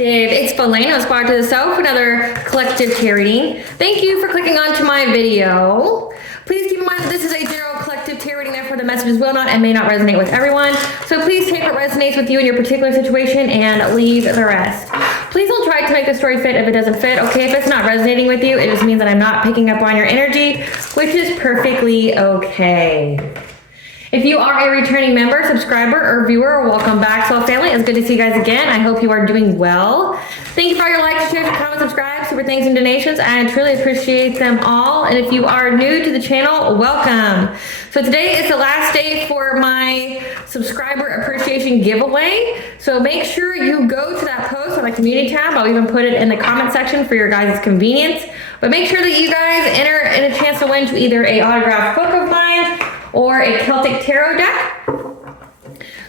Collective. It's Belena, Aspire to the Self, another collective tarot reading. Thank you for clicking onto my video. Please keep in mind that this is a general collective tarot reading, therefore the messages will not and may not resonate with everyone. So please take what resonates with you in your particular situation and leave the rest. Please don't try to make the story fit if it doesn't fit, okay? If it's not resonating with you, it just means that I'm not picking up on your energy, which is perfectly okay. If you are a returning member, subscriber, or viewer, welcome back, Soul Family. It's good to see you guys again. I hope you are doing well. Thank you for all your likes, shares, comments, subscribes, super thanks, and donations. I truly appreciate them all. And if you are new to the channel, welcome. So today is the last day for my subscriber appreciation giveaway. So make sure you go to that post on the community tab. I'll even put it in the comment section for your guys' convenience. But make sure that you guys enter in a chance to win to either a autographed book of mine or a Celtic tarot deck.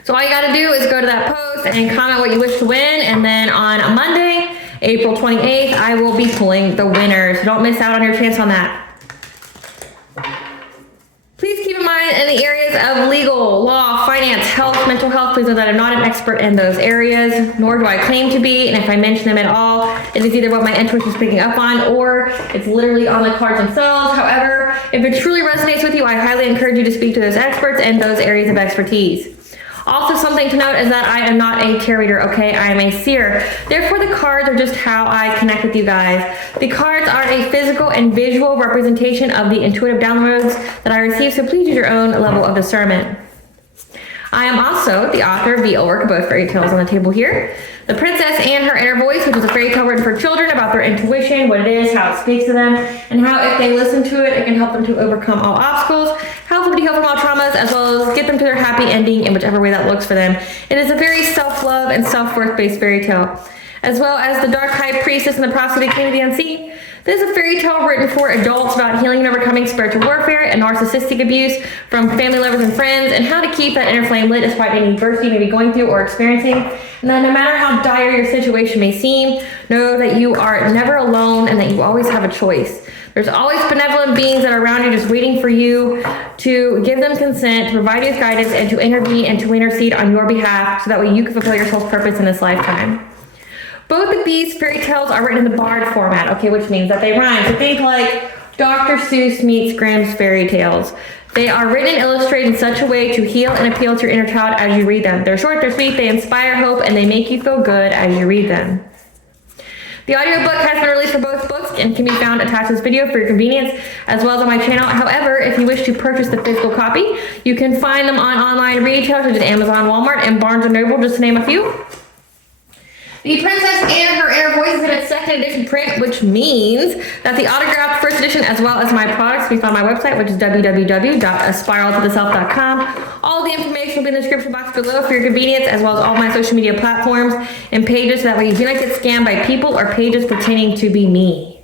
So all you gotta do is go to that post and comment what you wish to win, and then on Monday, April 28th, I will be pulling the winners. Don't miss out on your chance on that. Please keep in mind in the areas of legal, law, finance, health, mental health, please know that I'm not an expert in those areas, nor do I claim to be, and if I mention them at all, it is either what my intuition is picking up on or it's literally on the cards themselves. However, if it truly resonates with you, I highly encourage you to speak to those experts in those areas of expertise. Also, something to note is that I am not a tarot reader, okay? I am a seer. Therefore, the cards are just how I connect with you guys. The cards are a physical and visual representation of the intuitive downloads that I receive, so please use your own level of discernment. I am also the author of the work, both fairy tales on the table here. The Princess and Her Inner Voice, which is a fairy tale written for children about their intuition, what it is, how it speaks to them, and how if they listen to it, it can help them to overcome all obstacles, help them to heal from all traumas, as well as get them to their happy ending in whichever way that looks for them. It is a very self-love and self-worth based fairy tale. As well as The Dark High Priestess and the Prophecy King of the Unseen. This is a fairy tale written for adults about healing and overcoming spiritual warfare and narcissistic abuse from family, lovers, and friends, and how to keep that inner flame lit despite any adversity you may be going through or experiencing. And that no matter how dire your situation may seem, know that you are never alone and that you always have a choice. There's always benevolent beings that are around you just waiting for you to give them consent, to provide you with guidance, and to intervene and to intercede on your behalf so that way you can fulfill your soul's purpose in this lifetime. Both of these fairy tales are written in the bard format, okay, which means that they rhyme. So think like Dr. Seuss meets Grimm's fairy tales. They are written and illustrated in such a way to heal and appeal to your inner child as you read them. They're short, they're sweet, they inspire hope, and they make you feel good as you read them. The audiobook has been released for both books and can be found attached to this video for your convenience, as well as on my channel. However, if you wish to purchase the physical copy, you can find them on online retailers such as Amazon, Walmart, and Barnes & Noble, just to name a few. The Princess and Her Inner Voice is in its second edition print, which means that the autographed first edition, as well as my products, can be found on my website, which is www.aspiraltotheself.com. All the information will be in the description box below for your convenience, as well as all my social media platforms and pages, so that way you do not get scammed by people or pages pretending to be me.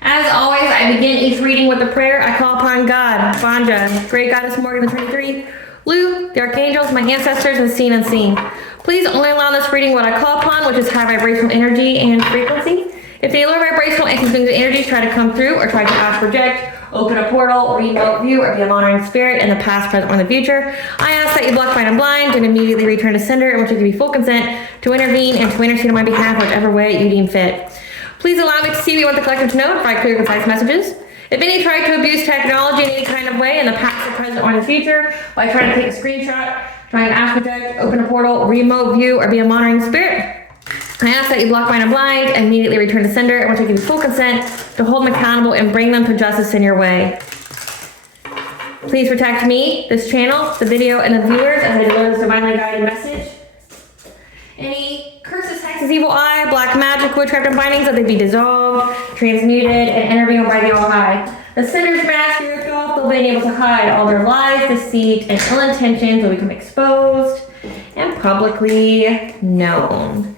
As always, I begin each reading with a prayer. I call upon God, Vanja, Great Goddess Morgan the 23, Lu, the Archangels, my ancestors, and seen and unseen. Please only allow this reading what I call upon, which is high vibrational energy and frequency. If any low vibrational and confusing energies try to come through or try to pass, project, open a portal, remote view, or be a monitoring spirit in the past, present, or in the future, I ask that you block, find, and blind and immediately return to sender, in which you give me full consent to intervene and to intercede on my behalf, whichever way you deem fit. Please allow me to see what you want the collective to know and provide clear, concise messages. If any try to abuse technology in any kind of way in the past, the present, or in the future, by trying to take a screenshot, trying to ask, project, open a portal, remote view, or be a monitoring spirit, I ask that you block, find, and blind, and immediately return to sender, in which I give you full consent to hold them accountable and bring them to justice in your way. Please protect me, this channel, the video, and the viewers as I deliver this divinely guided message. Any curses, hexes, evil eye, black magic, witchcraft, and bindings, that they be dissolved, transmuted, and intervened by the All High. The sinner's mask, your gulf, they'll be able to hide all their lies, deceit, and ill intentions will become exposed and publicly known.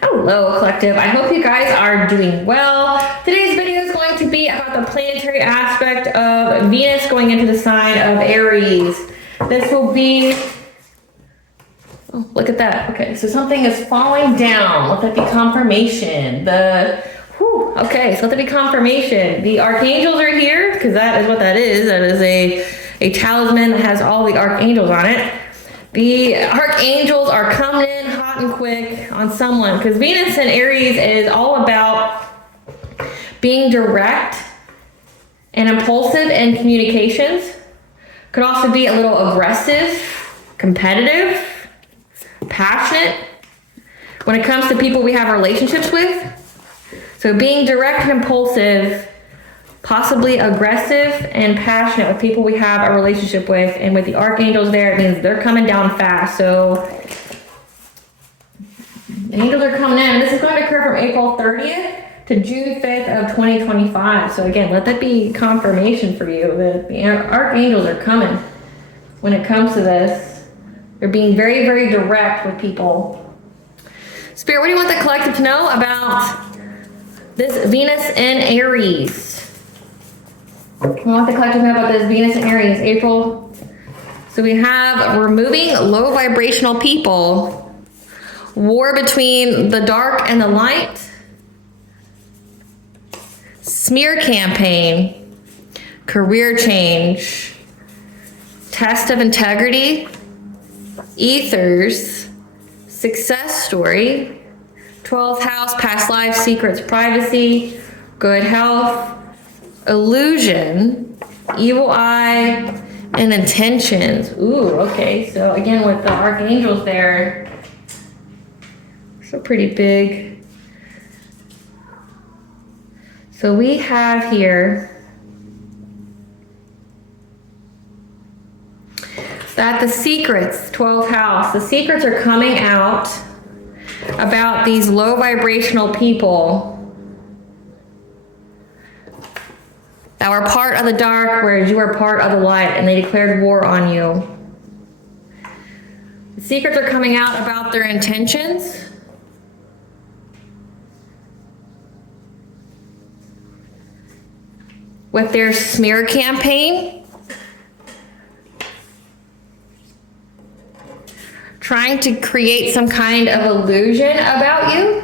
Hello, collective. I hope you guys are doing well. Today's video is going to be about the planetary aspect of Venus going into the sign of Aries. This will be... Oh, look at that. Okay, so something is falling down. Let that be confirmation. Okay, so let that be confirmation. The archangels are here, because that is what that is. That is a talisman that has all the archangels on it. The archangels are coming in hot and quick on someone, because Venus in Aries is all about being direct and impulsive in communications. Could also be a little aggressive, competitive, passionate when it comes to people we have relationships with. So being direct and impulsive, possibly aggressive and passionate with people we have a relationship with. And with the archangels there, it means they're coming down fast. So the angels are coming in. This is going to occur from April 30th to June 5th of 2025. So again, let that be confirmation for you that the archangels are coming when it comes to this. They're being very, very direct with people. Spirit, what do you want the collective to know about this Venus in Aries? I want the collective to know about this Venus in Aries, April. So we have removing low vibrational people, war between the dark and the light, smear campaign, career change, test of integrity, ethers, success story, 12th house, past life, secrets, privacy, good health, illusion, evil eye, and intentions. Ooh, okay. So again, with the archangels there, so pretty big. So we have here that the secrets, 12th house, the secrets are coming out about these low vibrational people that were part of the dark, whereas you are part of the light, and they declared war on you. The secrets are coming out about their intentions. With their smear campaign. Trying to create some kind of illusion about you.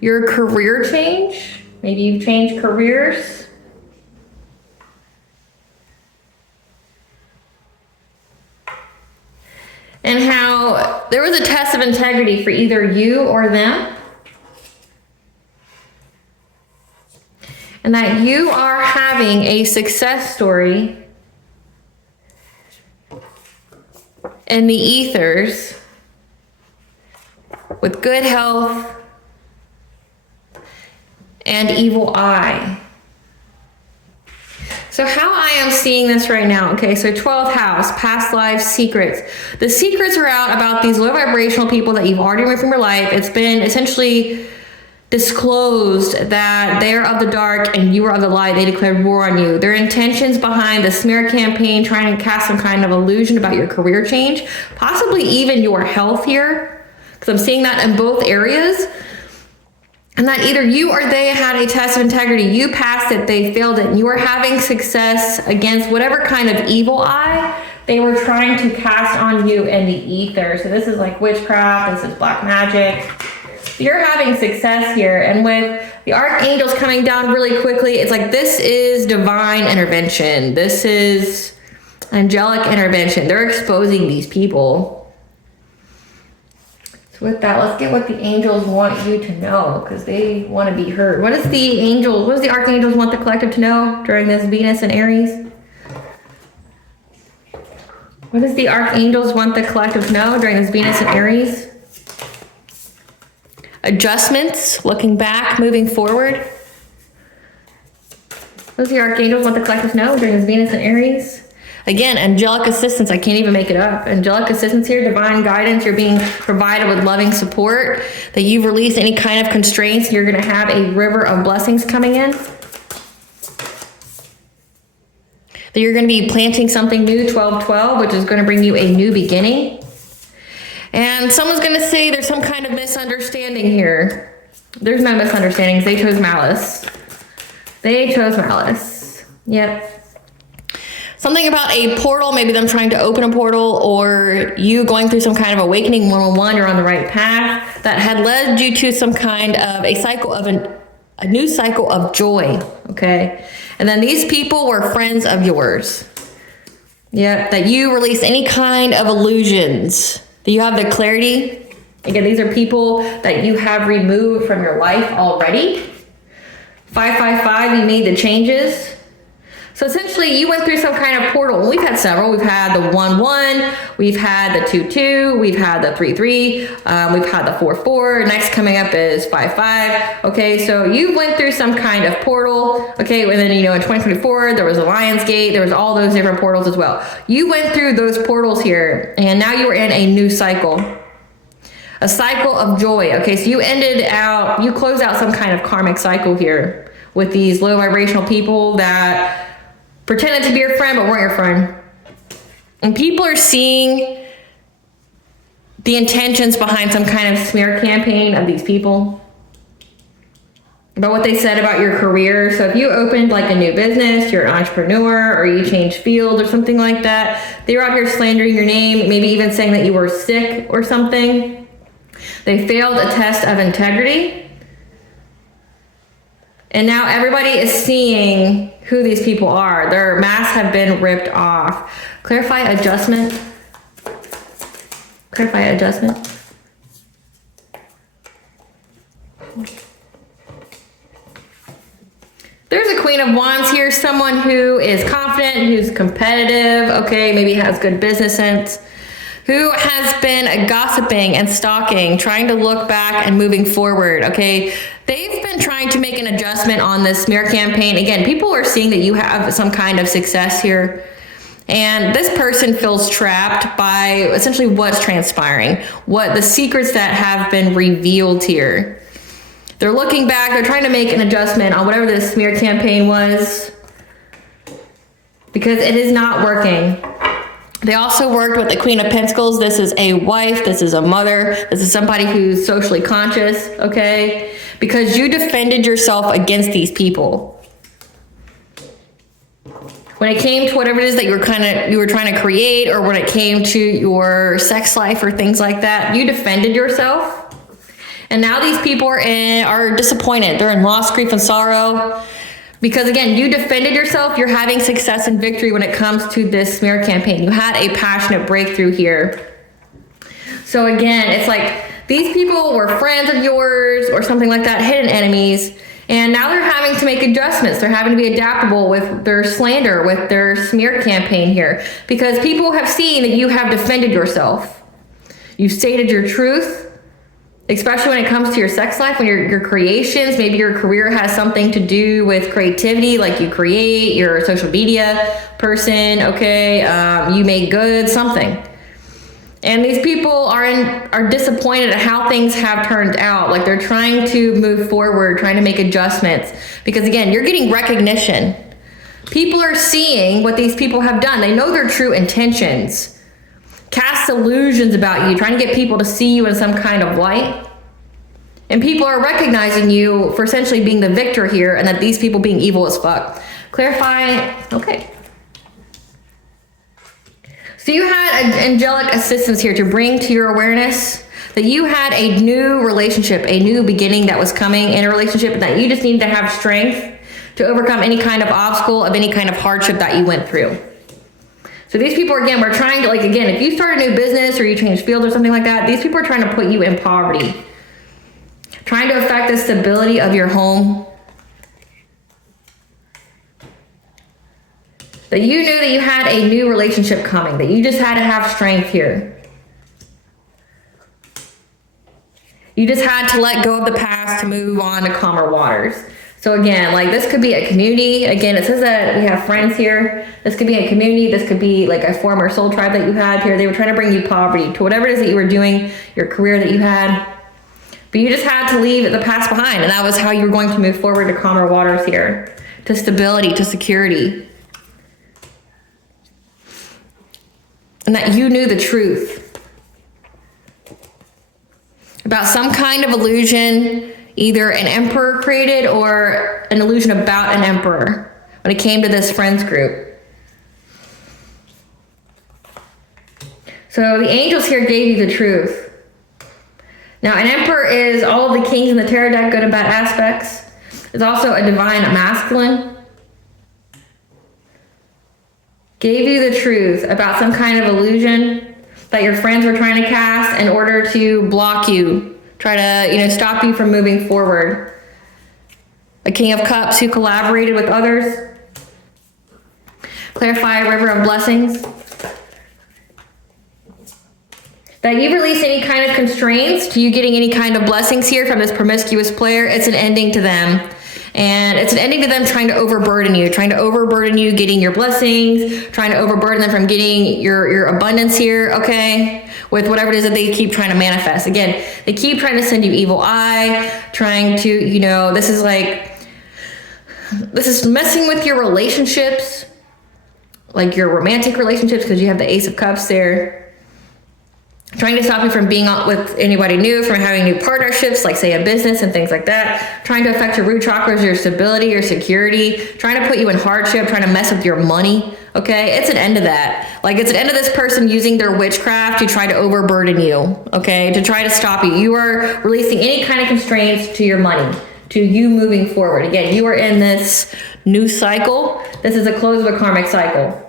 Your career change. Maybe you've changed careers. And how there was a test of integrity for either you or them. And that you are having a success story in the ethers with good health and evil eye. So how I am seeing this right now, okay, so 12th house, past life, secrets. The secrets are out about these low vibrational people that you've already removed from your life. It's been essentially disclosed that they are of the dark and you are of the light. They declared war on you. Their intentions behind the smear campaign, trying to cast some kind of illusion about your career change, possibly even your health here, because I'm seeing that in both areas. And that either you or they had a test of integrity, you passed it, they failed it, and you are having success against whatever kind of evil eye they were trying to cast on you in the ether. So this is like witchcraft, this is black magic. You're having success here, and with the archangels coming down really quickly, it's like this is divine intervention. This is angelic intervention. They're exposing these people. So with that, let's get what the angels want you to know, because they want to be heard. What does the archangels want the collective to know during this Venus and Aries? What does the archangels want the collective to know during this Venus and Aries? Adjustments, looking back, moving forward. What does the archangels want the collective to know during this Venus and Aries? Again, angelic assistance. I can't even make it up. Angelic assistance here, divine guidance. You're being provided with loving support. That you've released any kind of constraints. You're going to have a river of blessings coming in. That you're going to be planting something new, 12-12, which is going to bring you a new beginning. And someone's going to say there's some kind of misunderstanding here. There's no misunderstandings. They chose malice. They chose malice. Yep. Something about a portal, maybe them trying to open a portal, or you going through some kind of awakening one-on-one, you're on the right path, that had led you to some kind of a cycle of a new cycle of joy, okay? And then these people were friends of yours. Yep, that you release any kind of illusions, that you have the clarity. Again, these are people that you have removed from your life already. 555, you made the changes. So essentially, you went through some kind of portal. We've had several. We've had the 1-1, we've had the 2-2, we've had the 3-3, we've had the 4-4. Next coming up is 5-5. Okay, so you went through some kind of portal. Okay, and then, you know, in 2024, there was a Lion's Gate. There was all those different portals as well. You went through those portals here, and now you are in a new cycle. A cycle of joy. Okay, so you closed out some kind of karmic cycle here with these low vibrational people that pretended to be your friend but weren't your friend. And people are seeing the intentions behind some kind of smear campaign of these people, about what they said about your career. So if you opened like a new business, you're an entrepreneur, or you changed field or something like that, they were out here slandering your name, maybe even saying that you were sick or something. They failed a test of integrity. And now everybody is seeing who these people are. Their masks have been ripped off. Clarify adjustment. Clarify adjustment. There's a Queen of Wands here, someone who is confident, who's competitive, okay, maybe has good business sense, who has been gossiping and stalking, trying to look back and moving forward, okay? They've been trying to make an adjustment on this smear campaign. Again, people are seeing that you have some kind of success here. And this person feels trapped by essentially what's transpiring, what the secrets that have been revealed here. They're looking back, they're trying to make an adjustment on whatever this smear campaign was, because it is not working. They also worked with the Queen of Pentacles. This is a wife, this is a mother, this is somebody who's socially conscious, okay? Because you defended yourself against these people. When it came to whatever it is that you were trying to create, or when it came to your sex life or things like that, you defended yourself. And now these people are disappointed. They're in loss, grief, and sorrow. Because again, you defended yourself. You're having success and victory when it comes to this smear campaign. You had a passionate breakthrough here. So again, it's like these people were friends of yours or something like that, hidden enemies. And now they're having to make adjustments. They're having to be adaptable with their slander, with their smear campaign here. Because people have seen that you have defended yourself. You've stated your truth. Especially when it comes to your sex life, when your creations, maybe your career has something to do with creativity, like you create, you're a social media person, okay, you make goods, something. And these people are disappointed at how things have turned out. Like they're trying to move forward, trying to make adjustments. Because again, you're getting recognition. People are seeing what these people have done. They know their true intentions. Cast illusions about you, trying to get people to see you in some kind of light. And people are recognizing you for essentially being the victor here, and that these people being evil as fuck. Clarify, okay. So you had angelic assistance here to bring to your awareness that you had a new relationship, a new beginning that was coming in a relationship, and that you just needed to have strength to overcome any kind of obstacle, of any kind of hardship that you went through. So these people, again, were trying to, like, again, if you start a new business or you change fields or something like that, these people are trying to put you in poverty. Trying to affect the stability of your home. That you knew that you had a new relationship coming, that you just had to have strength here. You just had to let go of the past to move on to calmer waters. So again, like this could be a community. Again, it says that we have friends here. This could be a community. This could be like a former soul tribe that you had here. They were trying to bring you poverty to whatever it is that you were doing, your career that you had. But you just had to leave the past behind. And that was how you were going to move forward to calmer waters here, to stability, to security. And that you knew the truth about some kind of illusion, either an emperor created or an illusion about an emperor when it came to this friends group. So the angels here gave you the truth. Now, an emperor is all of the kings in the tarot deck, good and bad aspects. It's also a divine masculine. gave you the truth about some kind of illusion that your friends were trying to cast in order to block you, try to, stop you from moving forward. A King of Cups who collaborated with others. Clarify River of Blessings. That you've released any kind of constraints to you getting any kind of blessings here from this promiscuous player. It's an ending to them. And it's an ending to them trying to overburden you, getting your blessings, trying to overburden them from getting your abundance here, okay? With whatever it is that they keep trying to manifest. Again, they keep trying to send you evil eye, trying to, this is messing with your relationships, like your romantic relationships, because you have the Ace of Cups there. Trying to stop you from being with anybody new, from having new partnerships, like say a business and things like that. Trying to affect your root chakras, your stability, your security. Trying to put you in hardship, trying to mess with your money. Okay, it's an end to that. Like it's an end to this person using their witchcraft to try to overburden you. Okay, to try to stop you. You are releasing any kind of constraints to your money, to you moving forward. Again, you are in this new cycle. This is a close of a karmic cycle.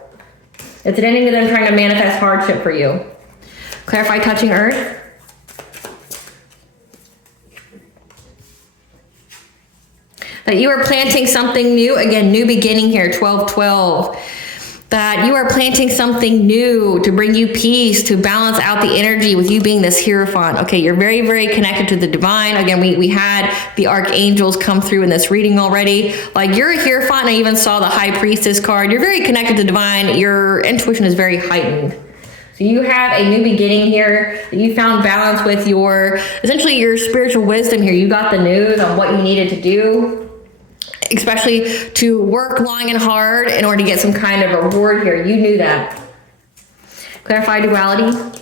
It's an ending to them trying to manifest hardship for you. Clarify touching earth. That you are planting something new. Again, new beginning here, 12-12. That you are planting something new to bring you peace, to balance out the energy with you being this Hierophant. Okay, you're very, very connected to the divine. Again, we had the archangels come through in this reading already. Like you're a Hierophant, and I even saw the High Priestess card. You're very connected to divine. Your intuition is very heightened. So you have a new beginning here. You found balance with essentially your spiritual wisdom here. You got the news on what you needed to do, especially to work long and hard in order to get some kind of reward here. You knew that. Clarify duality.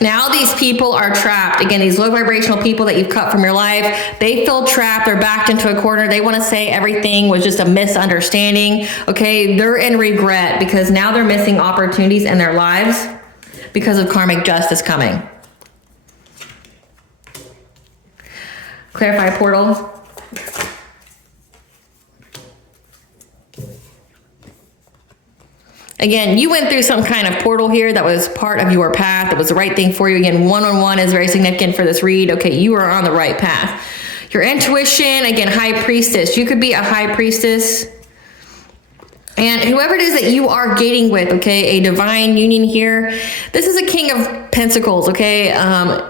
Now these people are trapped. Again, these low vibrational people that you've cut from your life, they feel trapped. They're backed into a corner. They want to say everything was just a misunderstanding. Okay, they're in regret because now they're missing opportunities in their lives because of karmic justice coming. Clarify portal. Again, you went through some kind of portal here that was part of your path. That was the right thing for you. Again, one-on-one is very significant for this read. Okay, you are on the right path. Your intuition, again, High Priestess. You could be a High Priestess. And whoever it is that you are gating with, okay, a divine union here. This is a King of Pentacles, okay?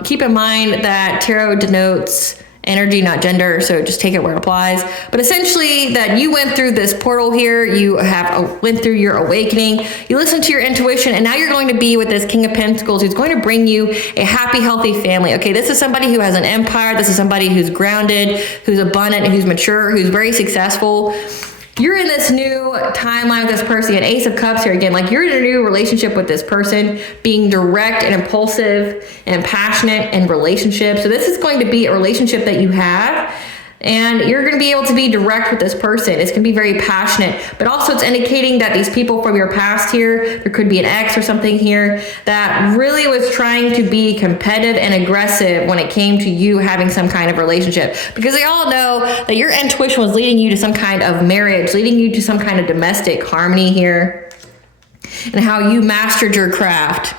Keep in mind that tarot denotes energy, not gender, so just take it where it applies. But essentially that you went through this portal here, you went through your awakening, you listened to your intuition, and now you're going to be with this King of Pentacles who's going to bring you a happy, healthy family. Okay, this is somebody who has an empire, this is somebody who's grounded, who's abundant, who's mature, who's very successful. You're in this new timeline with this person. An Ace of Cups here again. Like you're in a new relationship with this person, being direct and impulsive and passionate in relationships. So this is going to be a relationship that you have, and you're going to be able to be direct with this person. It's going to be very passionate, but also it's indicating that these people from your past here, there could be an ex or something here that really was trying to be competitive and aggressive when it came to you having some kind of relationship, because they all know that your intuition was leading you to some kind of marriage, leading you to some kind of domestic harmony here, and how you mastered your craft.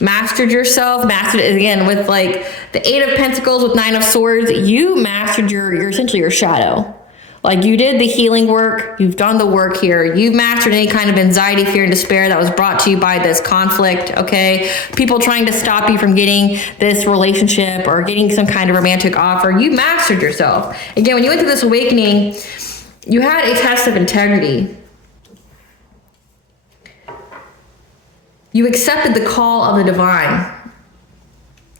Mastered yourself, mastered it again with like the Eight of Pentacles with Nine of Swords. You mastered your essentially your shadow. Like you did the healing work, you've done the work here. You've mastered any kind of anxiety, fear, and despair that was brought to you by this conflict, okay? People trying to stop you from getting this relationship or getting some kind of romantic offer. You mastered yourself. Again, when you went through this awakening, you had a test of integrity. You accepted the call of the divine.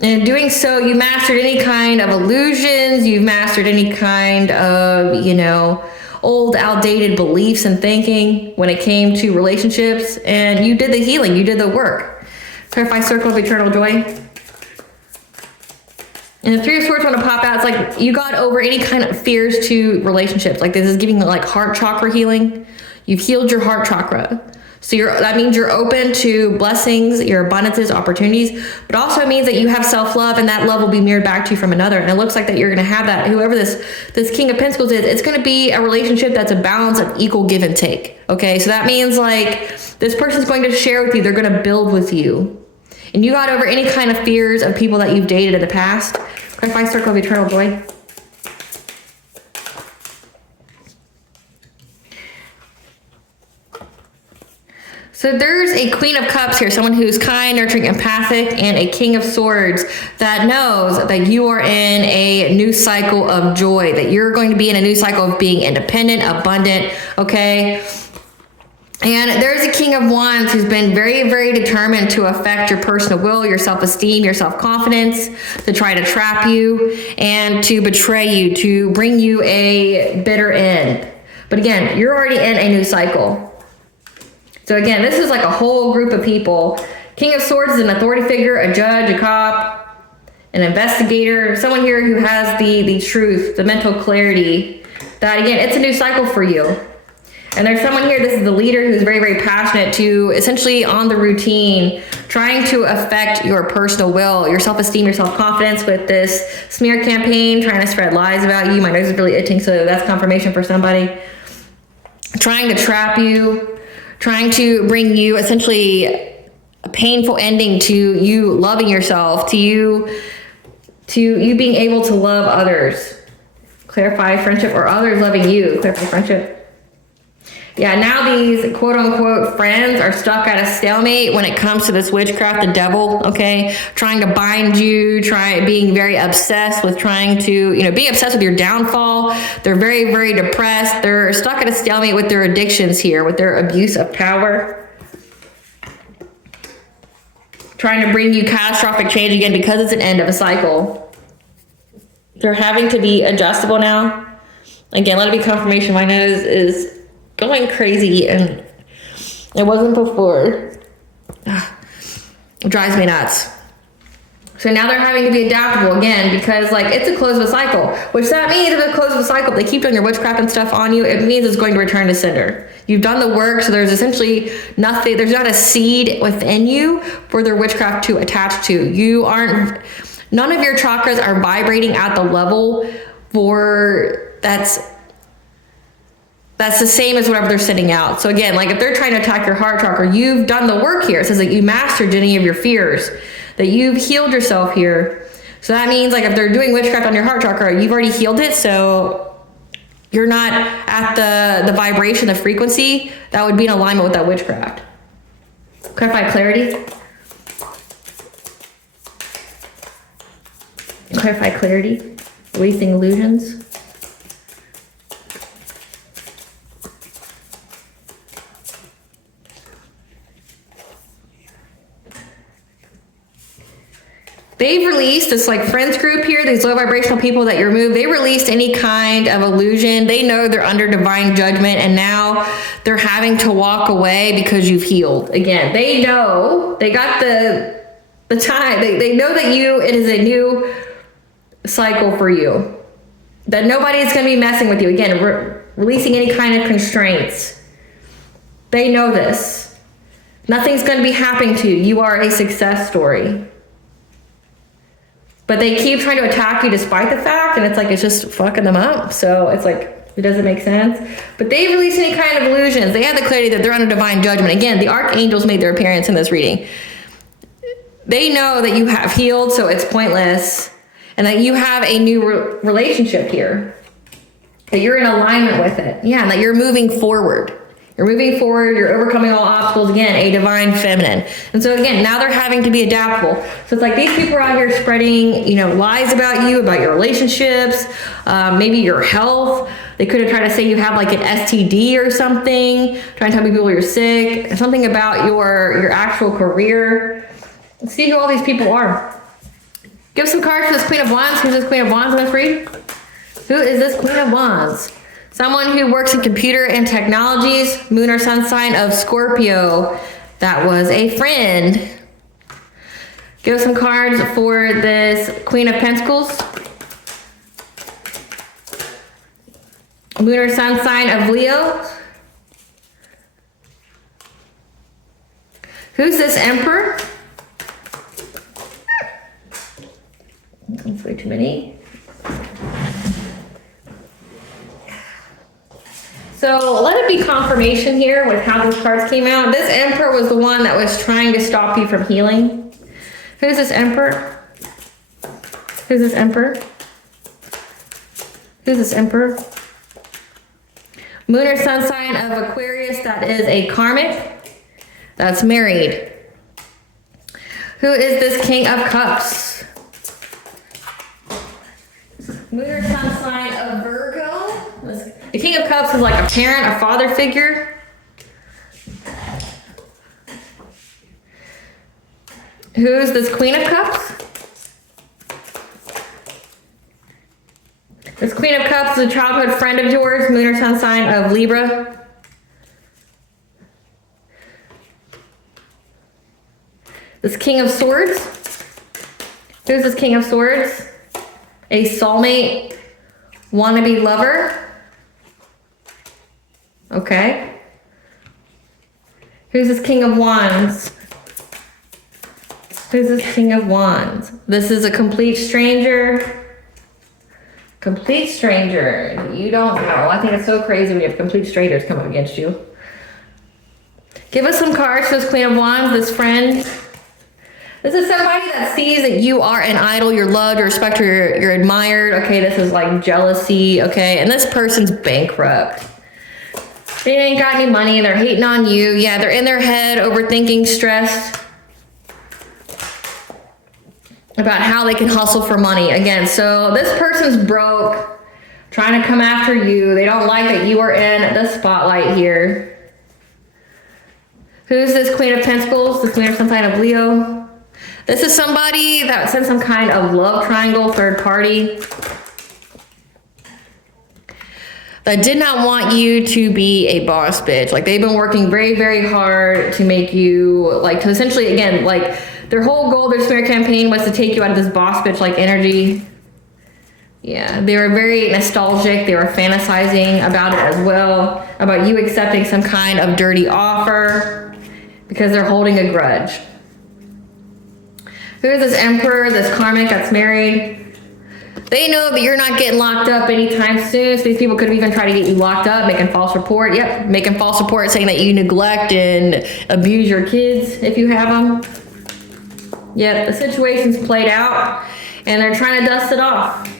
And in doing so, you mastered any kind of illusions. You've mastered any kind of, old, outdated beliefs and thinking when it came to relationships. And you did the healing. You did the work. Clarify circle of eternal joy. And the Three of Swords want to pop out. It's like you got over any kind of fears to relationships. Like this is giving like heart chakra healing. You've healed your heart chakra. So that means you're open to blessings, your abundances, opportunities, but also it means that you have self-love, and that love will be mirrored back to you from another. And it looks like that you're going to have that. Whoever this King of Pentacles is, it's going to be a relationship that's a balance of equal give and take. Okay, so that means like this person's going to share with you. They're going to build with you. And you got over any kind of fears of people that you've dated in the past. Clarify circle of eternal joy. So there's a Queen of Cups here, someone who's kind, nurturing, empathic, and a King of Swords that knows that you are in a new cycle of joy, that you're going to be in a new cycle of being independent, abundant, okay? And there's a King of Wands who's been very, very determined to affect your personal will, your self-esteem, your self-confidence, to try to trap you and to betray you, to bring you a bitter end. But again, you're already in a new cycle. So again, this is like a whole group of people. King of Swords is an authority figure, a judge, a cop, an investigator, someone here who has the truth, the mental clarity, that again, it's a new cycle for you. And there's someone here, this is the leader, who's very, very passionate to essentially on the routine, trying to affect your personal will, your self-esteem, your self-confidence with this smear campaign, trying to spread lies about you. My nose is really itching, so that's confirmation for somebody. Trying to trap you, trying to bring you essentially a painful ending to you loving yourself, to you being able to love others. Clarify friendship, or others loving you. Clarify friendship. Yeah, now these quote-unquote friends are stuck at a stalemate when it comes to this witchcraft, the devil, okay? Trying to bind you, being very obsessed with trying to, being obsessed with your downfall. They're very, very depressed. They're stuck at a stalemate with their addictions here, with their abuse of power. Trying to bring you catastrophic change again because it's an end of a cycle. They're having to be adjustable now. Again, let it be confirmation. My nose is going crazy, and it wasn't before. It drives me nuts. So now they're having to be adaptable again, because like it's a close of a cycle, which that means if it's a close of a cycle, they keep doing their witchcraft and stuff on you, it means it's going to return to sender. You've done the work, so there's essentially nothing, there's not a seed within you for their witchcraft to attach to. None of your chakras are vibrating at the level that's the same as whatever they're sending out. So again, like if they're trying to attack your heart chakra, you've done the work here. It says that you mastered any of your fears, that you've healed yourself here. So that means like if they're doing witchcraft on your heart chakra, you've already healed it. So you're not at the vibration, the frequency that would be in alignment with that witchcraft. Clarify clarity. Clarify clarity. Releasing illusions. They've released this like friends group here, these low vibrational people that you removed. They released any kind of illusion. They know they're under divine judgment, and now they're having to walk away because you've healed. Again, they know, they got the time. They know that it is a new cycle for you. That nobody's going to be messing with you. Again, releasing any kind of constraints. They know this. Nothing's going to be happening to you. You are a success story. But they keep trying to attack you despite the fact, and it's just fucking them up. So it's like, it doesn't make sense. But they release any kind of illusions. They have the clarity that they're under divine judgment. Again, the archangels made their appearance in this reading. They know that you have healed, so it's pointless. And that you have a new relationship here. That you're in alignment with it. Yeah, and that you're moving forward. You're moving forward, you're overcoming all obstacles, again, a divine feminine. And so again, now they're having to be adaptable. So it's like these people are out here spreading, lies about you, about your relationships, maybe your health. They could have tried to say you have like an STD or something, trying to tell people you're sick, something about your actual career. Let's see who all these people are. Give some cards for this Queen of Wands. Who's this Queen of Wands, Miss Reed? Who is this Queen of Wands? Someone who works in computer and technologies, moon or sun sign of Scorpio. That was a friend. Give some cards for this Queen of Pentacles. Moon or sun sign of Leo. Who's this Emperor? That's way too many. So let it be confirmation here with how those cards came out. This Emperor was the one that was trying to stop you from healing. Who's this Emperor? Who's this Emperor? Who's this Emperor? Moon or sun sign of Aquarius that is a karmic that's married. Who is this King of Cups? Moon or sun sign of Virgo. The King of Cups is like a parent, a father figure. Who's this Queen of Cups? This Queen of Cups is a childhood friend of yours, moon or sun sign of Libra. This King of Swords. Who's this King of Swords? A soulmate, wannabe lover. Okay. Who's this King of Wands? Who's this King of Wands? This is a complete stranger. Complete stranger. You don't know. I think it's so crazy when you have complete strangers come up against you. Give us some cards for this Queen of Wands, this friend. This is somebody that sees that you are an idol, you're loved, you're respected, you're admired. Okay, this is like jealousy, okay? And this person's bankrupt. They ain't got any money, they're hating on you. Yeah, they're in their head, overthinking, stressed about how they can hustle for money. Again, so this person's broke, trying to come after you. They don't like that you are in the spotlight here. Who's this Queen of Pentacles? The Queen of some sign of Leo. This is somebody that sent some kind of love triangle, third party, that did not want you to be a boss bitch. Like they've been working very, very hard to make you, like to essentially, again, like their whole goal, their smear campaign was to take you out of this boss bitch like energy. Yeah, they were very nostalgic. They were fantasizing about it as well, about you accepting some kind of dirty offer because they're holding a grudge. Who is this Emperor, this karmic that's married? They know that you're not getting locked up anytime soon. So these people could even try to get you locked up, making false report. Yep, making false report saying that you neglect and abuse your kids if you have them. Yep, the situation's played out and they're trying to dust it off.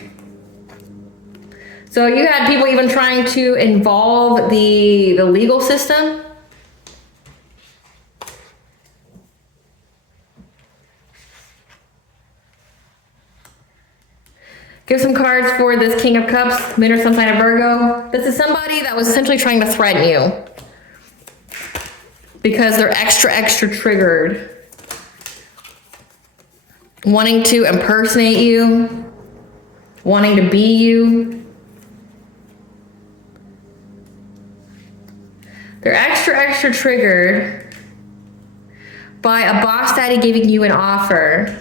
So you had people even trying to involve the legal system. Give some cards for this King of Cups, Moon or some sign of Virgo. This is somebody that was essentially trying to threaten you because they're extra triggered. Wanting to impersonate you, wanting to be you. They're extra triggered by a boss daddy giving you an offer.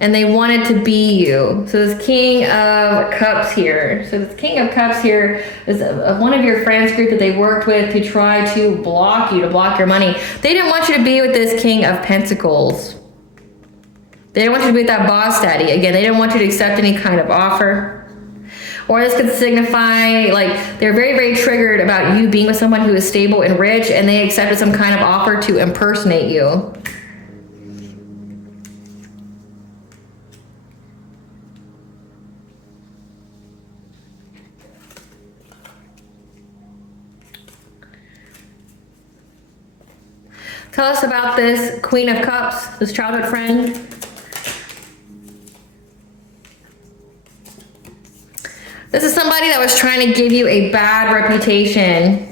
And they wanted to be you. So this King of Cups here. So this King of Cups here is one of your friends group that they worked with to try to block you, to block your money. They didn't want you to be with this King of Pentacles. They didn't want you to be with that boss daddy. Again, they didn't want you to accept any kind of offer. Or this could signify like they're very triggered about you being with someone who is stable and rich and they accepted some kind of offer to impersonate you. Tell us about this Queen of Cups, this childhood friend. This is somebody that was trying to give you a bad reputation.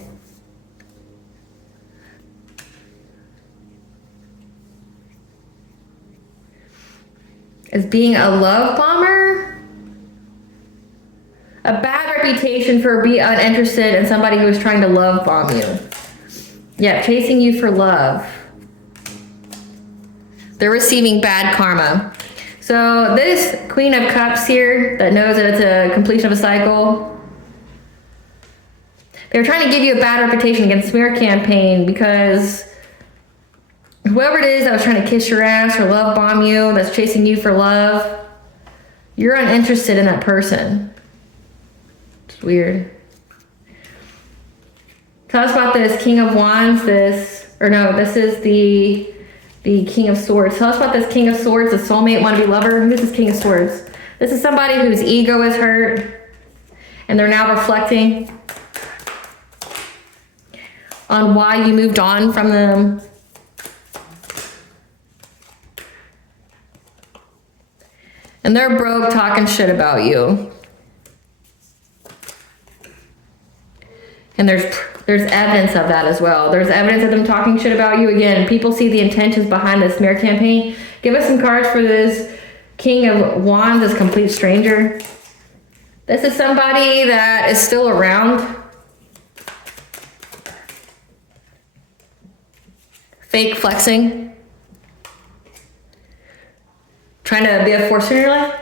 As being a love bomber? A bad reputation for being uninterested in somebody who was trying to love bomb you. Yeah, chasing you for love. They're receiving bad karma. So this Queen of Cups here that knows that it's a completion of a cycle, They're trying to give you a bad reputation against smear campaign because whoever it is that was trying to kiss your ass or love bomb you, that's chasing you for love, you're uninterested in that person. It's weird. Tell us about this King of Wands, this is the King of Swords. Tell us about this King of Swords, the soulmate, wannabe lover. Who is this King of Swords? This is somebody whose ego is hurt and they're now reflecting on why you moved on from them. And they're broke talking shit about you. And there's evidence of that as well. There's evidence of them talking shit about you. Again, people see the intentions behind this smear campaign. Give us some cards for this King of Wands, this complete stranger. This is somebody that is still around. Fake flexing. Trying to be a force in your life.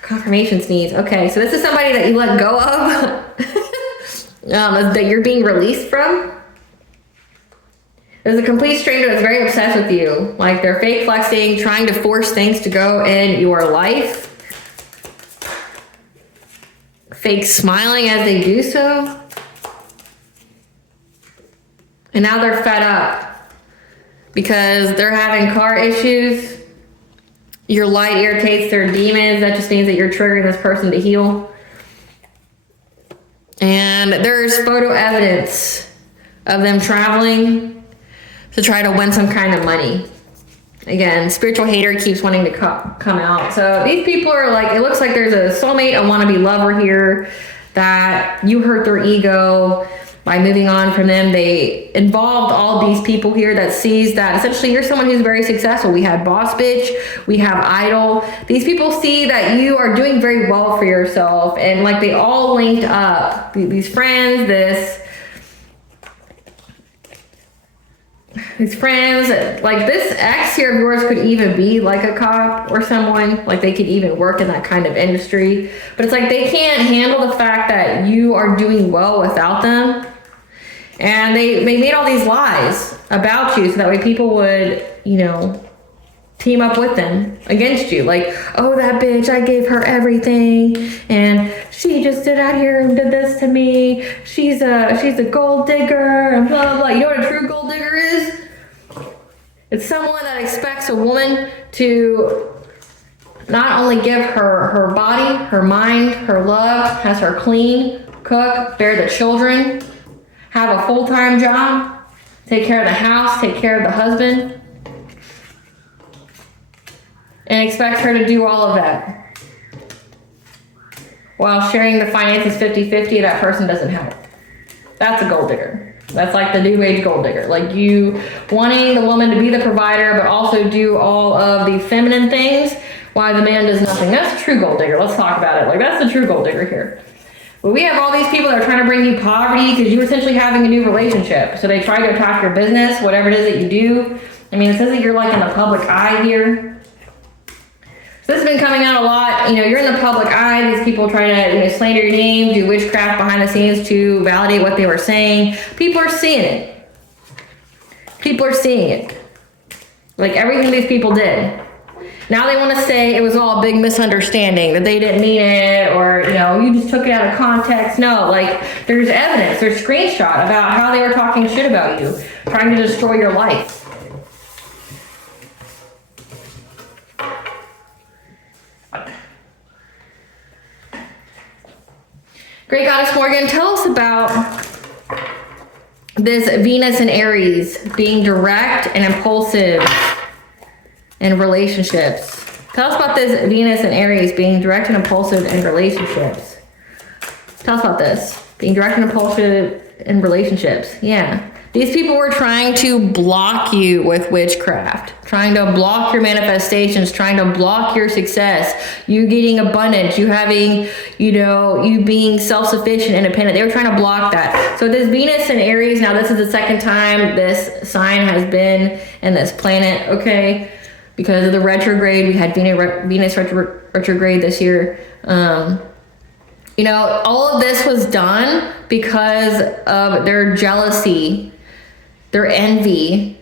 Confirmation sneeze. Okay, so this is somebody that you let go of. That you're being released from. There's a complete stranger that's very obsessed with you. Like they're fake flexing, trying to force things to go in your life. Fake smiling as they do so. And now they're fed up because they're having car issues. Your light irritates their demons. That just means that you're triggering this person to heal. And there's photo evidence of them traveling to try to win some kind of money. Again, spiritual hater keeps wanting to come out. So these people are like, it looks like there's a soulmate, a wannabe lover here, that you hurt their ego by moving on from them. They involved all these people here that sees that essentially you're someone who's very successful. We had boss bitch, we have idol. These people see that you are doing very well for yourself, and like they all linked up. These friends, these friends, like this ex here of yours could even be like a cop or someone, like they could even work in that kind of industry. But it's like they can't handle the fact that you are doing well without them. And they made all these lies about you so that way people would, team up with them against you. Like, oh, that bitch, I gave her everything and she just stood out here and did this to me. She's a gold digger and blah, blah, blah. You know what a true gold digger is? It's someone that expects a woman to not only give her body, her mind, her love, has her clean, cook, bear the children, have a full-time job, take care of the house, take care of the husband, and expect her to do all of that while sharing the finances 50-50. That person doesn't help. That's a gold digger. That's like the new age gold digger. Like you wanting the woman to be the provider but also do all of the feminine things while the man does nothing. That's a true gold digger. Let's talk about it. Like that's the true gold digger here. But we have all these people that are trying to bring you poverty because you're essentially having a new relationship. So they try to attack your business, whatever it is that you do. I mean, it says that you're like in the public eye here. So this has been coming out a lot. You're in the public eye. These people try to slander your name, do witchcraft behind the scenes to validate what they were saying. People are seeing it. People are seeing it. Like everything these people did. Now they want to say it was all a big misunderstanding, that they didn't mean it, or, you just took it out of context. No, like, there's evidence, there's screenshot about how they were talking shit about you, trying to destroy your life. Great Goddess Morgan, tell us about this Venus and Aries being direct and impulsive in relationships. Tell us about this Venus and Aries being direct and impulsive in relationships. Tell us about this. Being direct and impulsive in relationships. Yeah. These people were trying to block you with witchcraft, trying to block your manifestations, trying to block your success, you getting abundance, you having, you being self-sufficient, independent. They were trying to block that. So this Venus and Aries, now this is the second time this sign has been in this planet, okay? Because of the retrograde, we had Venus retrograde this year. You know, all of this was done because of their jealousy, their envy.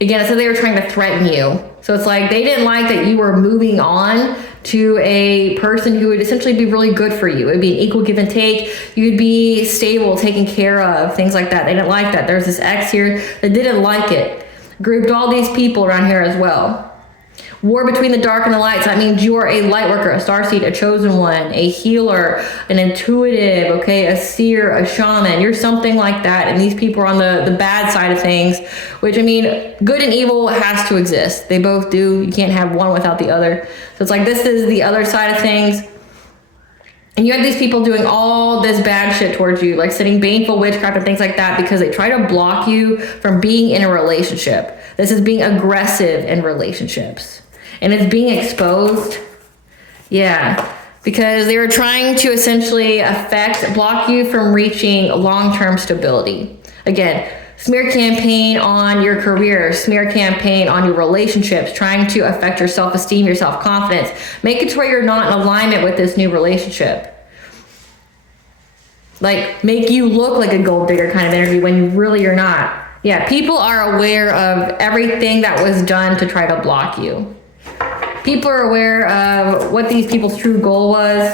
Again, so they were trying to threaten you. So it's like they didn't like that you were moving on to a person who would essentially be really good for you. It would be an equal give and take. You'd be stable, taken care of, things like that. They didn't like that. There's this ex here that didn't like it. Grouped all these people around here as well. War between the dark and the light. So that means you are a light worker, a starseed, a chosen one, a healer, an intuitive, okay, a seer, a shaman. You're something like that. And these people are on the bad side of things, which, I mean, good and evil has to exist. They both do. You can't have one without the other. So it's like this is the other side of things. And you have these people doing all this bad shit towards you, like sending baneful witchcraft and things like that, because they try to block you from being in a relationship. This is being aggressive in relationships. And it's being exposed. Yeah. Because they were trying to essentially block you from reaching long-term stability. Again, smear campaign on your career, smear campaign on your relationships, trying to affect your self-esteem, your self-confidence. Make it to where you're not in alignment with this new relationship. Like, make you look like a gold digger kind of energy when you really are not. Yeah, people are aware of everything that was done to try to block you. People are aware of what these people's true goal was,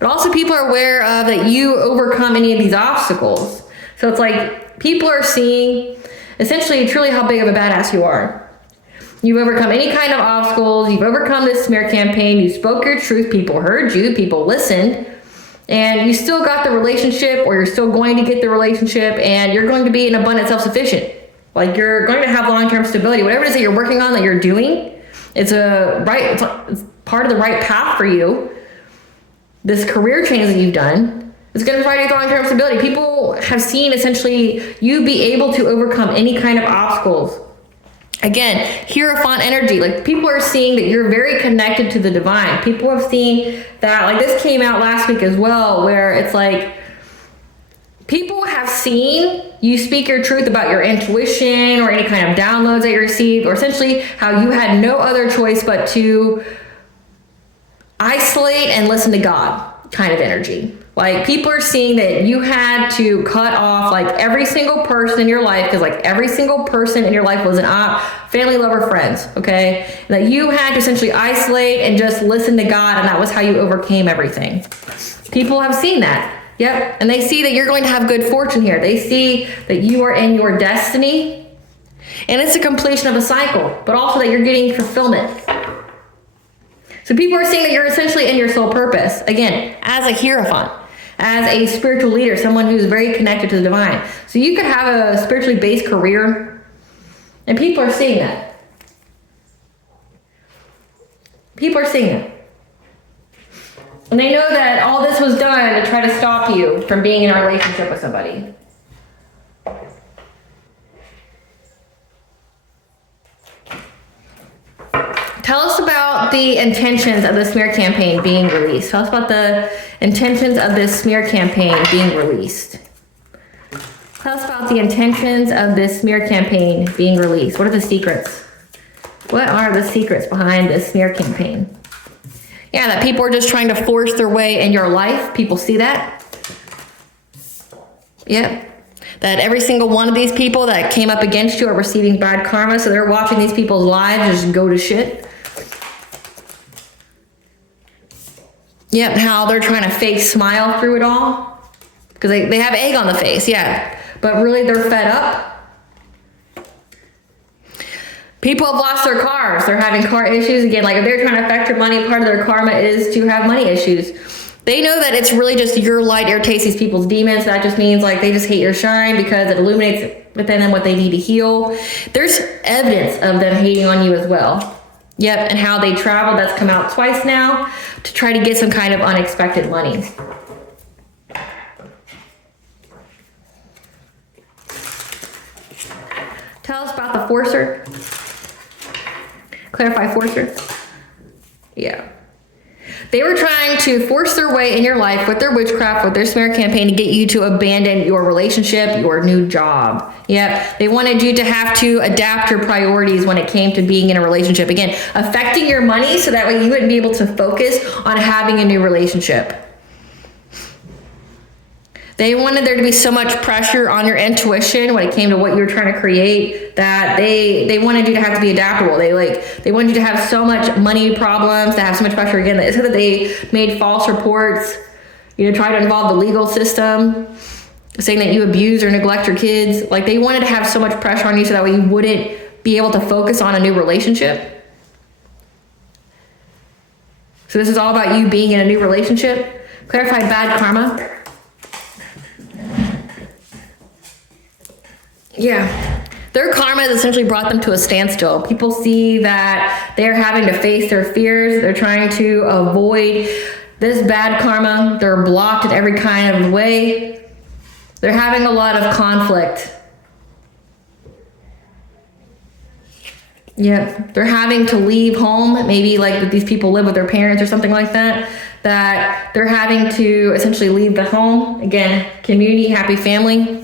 but also people are aware of that you overcome any of these obstacles. So it's like people are seeing essentially truly how big of a badass you are. You've overcome any kind of obstacles. You've overcome this smear campaign. You spoke your truth. People heard you. People listened. And you still got the relationship, or you're still going to get the relationship, and you're going to be an abundant self-sufficient. Like, you're going to have long-term stability. Whatever it is that you're working on, that you're doing, it's part of the right path for you. This career change that you've done is going to provide you long-term stability. People have seen essentially you be able to overcome any kind of obstacles. Again, Hierophant energy. Like, people are seeing that you're very connected to the divine. People have seen that, like, this came out last week as well, where it's like people have seen you speak your truth about your intuition or any kind of downloads that you received, or essentially how you had no other choice but to isolate and listen to God kind of energy. Like, people are seeing that you had to cut off like every single person in your life, because like every single person in your life was an family, lover, friends, okay? And that you had to essentially isolate and just listen to God, and that was how you overcame everything. People have seen that. Yep. And they see that you're going to have good fortune here. They see that you are in your destiny, and it's a completion of a cycle, but also that you're getting fulfillment. So people are seeing that you're essentially in your soul purpose. Again, as a Hierophant, as a spiritual leader, someone who's very connected to the divine. So you could have a spiritually based career, and people are seeing that. People are seeing it. And they know that all this was done to try to stop you from being in a relationship with somebody. Tell us about the intentions of the smear campaign being released. Tell us about the intentions of this smear campaign being released. Tell us about the intentions of this smear campaign being released. What are the secrets? What are the secrets behind this smear campaign? Yeah, that people are just trying to force their way in your life. People see that. Yep. That every single one of these people that came up against you are receiving bad karma, so they're watching these people's lives just go to shit. Yep, how they're trying to fake smile through it all. Because they have egg on the face, yeah. But really they're fed up. People have lost their cars. They're having car issues. Again, like if they're trying to affect your money, part of their karma is to have money issues. They know that it's really just your light irritates these people's demons. That just means like they just hate your shine because it illuminates within them what they need to heal. There's evidence of them hating on you as well. Yep, and how they traveled, that's come out twice now, to try to get some kind of unexpected money. Tell us about the Forcer. Clarify Forcer. Yeah. They were trying to force their way in your life with their witchcraft, with their smear campaign to get you to abandon your relationship, your new job. Yep. They wanted you to have to adapt your priorities when it came to being in a relationship. Again, affecting your money so that way you wouldn't be able to focus on having a new relationship. They wanted there to be so much pressure on your intuition when it came to what you were trying to create that they wanted you to have to be adaptable. They wanted you to have so much money problems, to have so much pressure again, so that they made false reports, try to involve the legal system, saying that you abuse or neglect your kids. Like, they wanted to have so much pressure on you so that way you wouldn't be able to focus on a new relationship. So this is all about you being in a new relationship. Clarify bad karma. Yeah. Their karma has essentially brought them to a standstill. People see that they're having to face their fears. They're trying to avoid this bad karma. They're blocked in every kind of way. They're having a lot of conflict. Yeah, they're having to leave home, maybe like that these people live with their parents or something like that, that they're having to essentially leave the home. Again, community, happy family.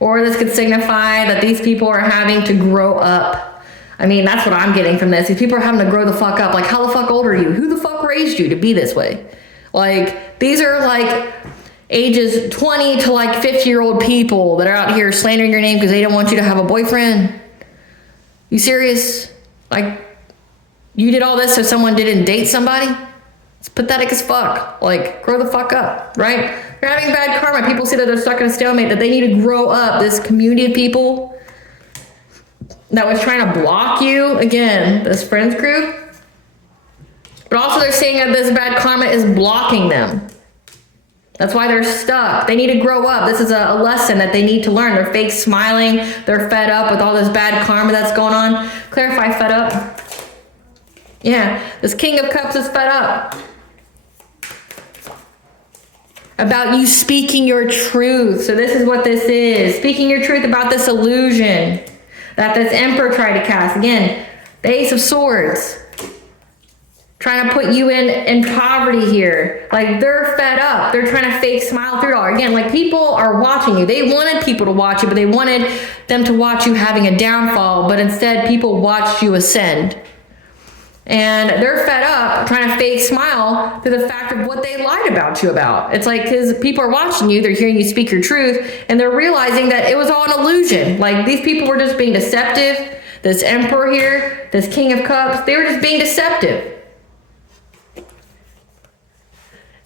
Or this could signify that these people are having to grow up. I mean, that's what I'm getting from this. These people are having to grow the fuck up. Like, how the fuck old are you? Who the fuck raised you to be this way? Like, these are like ages 20 to like 50-year-old people that are out here slandering your name because they don't want you to have a boyfriend. You serious? Like, you did all this so someone didn't date somebody? It's pathetic as fuck. Like, grow the fuck up, right? You're having bad karma. People see that they're stuck in a stalemate, that they need to grow up. This community of people that was trying to block you, again, this friends group. But also they're saying that this bad karma is blocking them. That's why they're stuck. They need to grow up. This is a lesson that they need to learn. They're fake smiling. They're fed up with all this bad karma that's going on. Clarify fed up. Yeah, this King of Cups is fed up about you speaking your truth. So this is what this is. Speaking your truth about this illusion that this Emperor tried to cast. Again, the Ace of Swords. Trying to put you in poverty here. Like, they're fed up. They're trying to fake smile through it all. Again, like, people are watching you. They wanted people to watch you, but they wanted them to watch you having a downfall. But instead, people watched you ascend. And they're fed up trying to fake smile through the fact of what they lied about you about. It's like, because people are watching you, they're hearing you speak your truth, and they're realizing that it was all an illusion. Like, these people were just being deceptive. This Emperor here, this King of Cups, they were just being deceptive.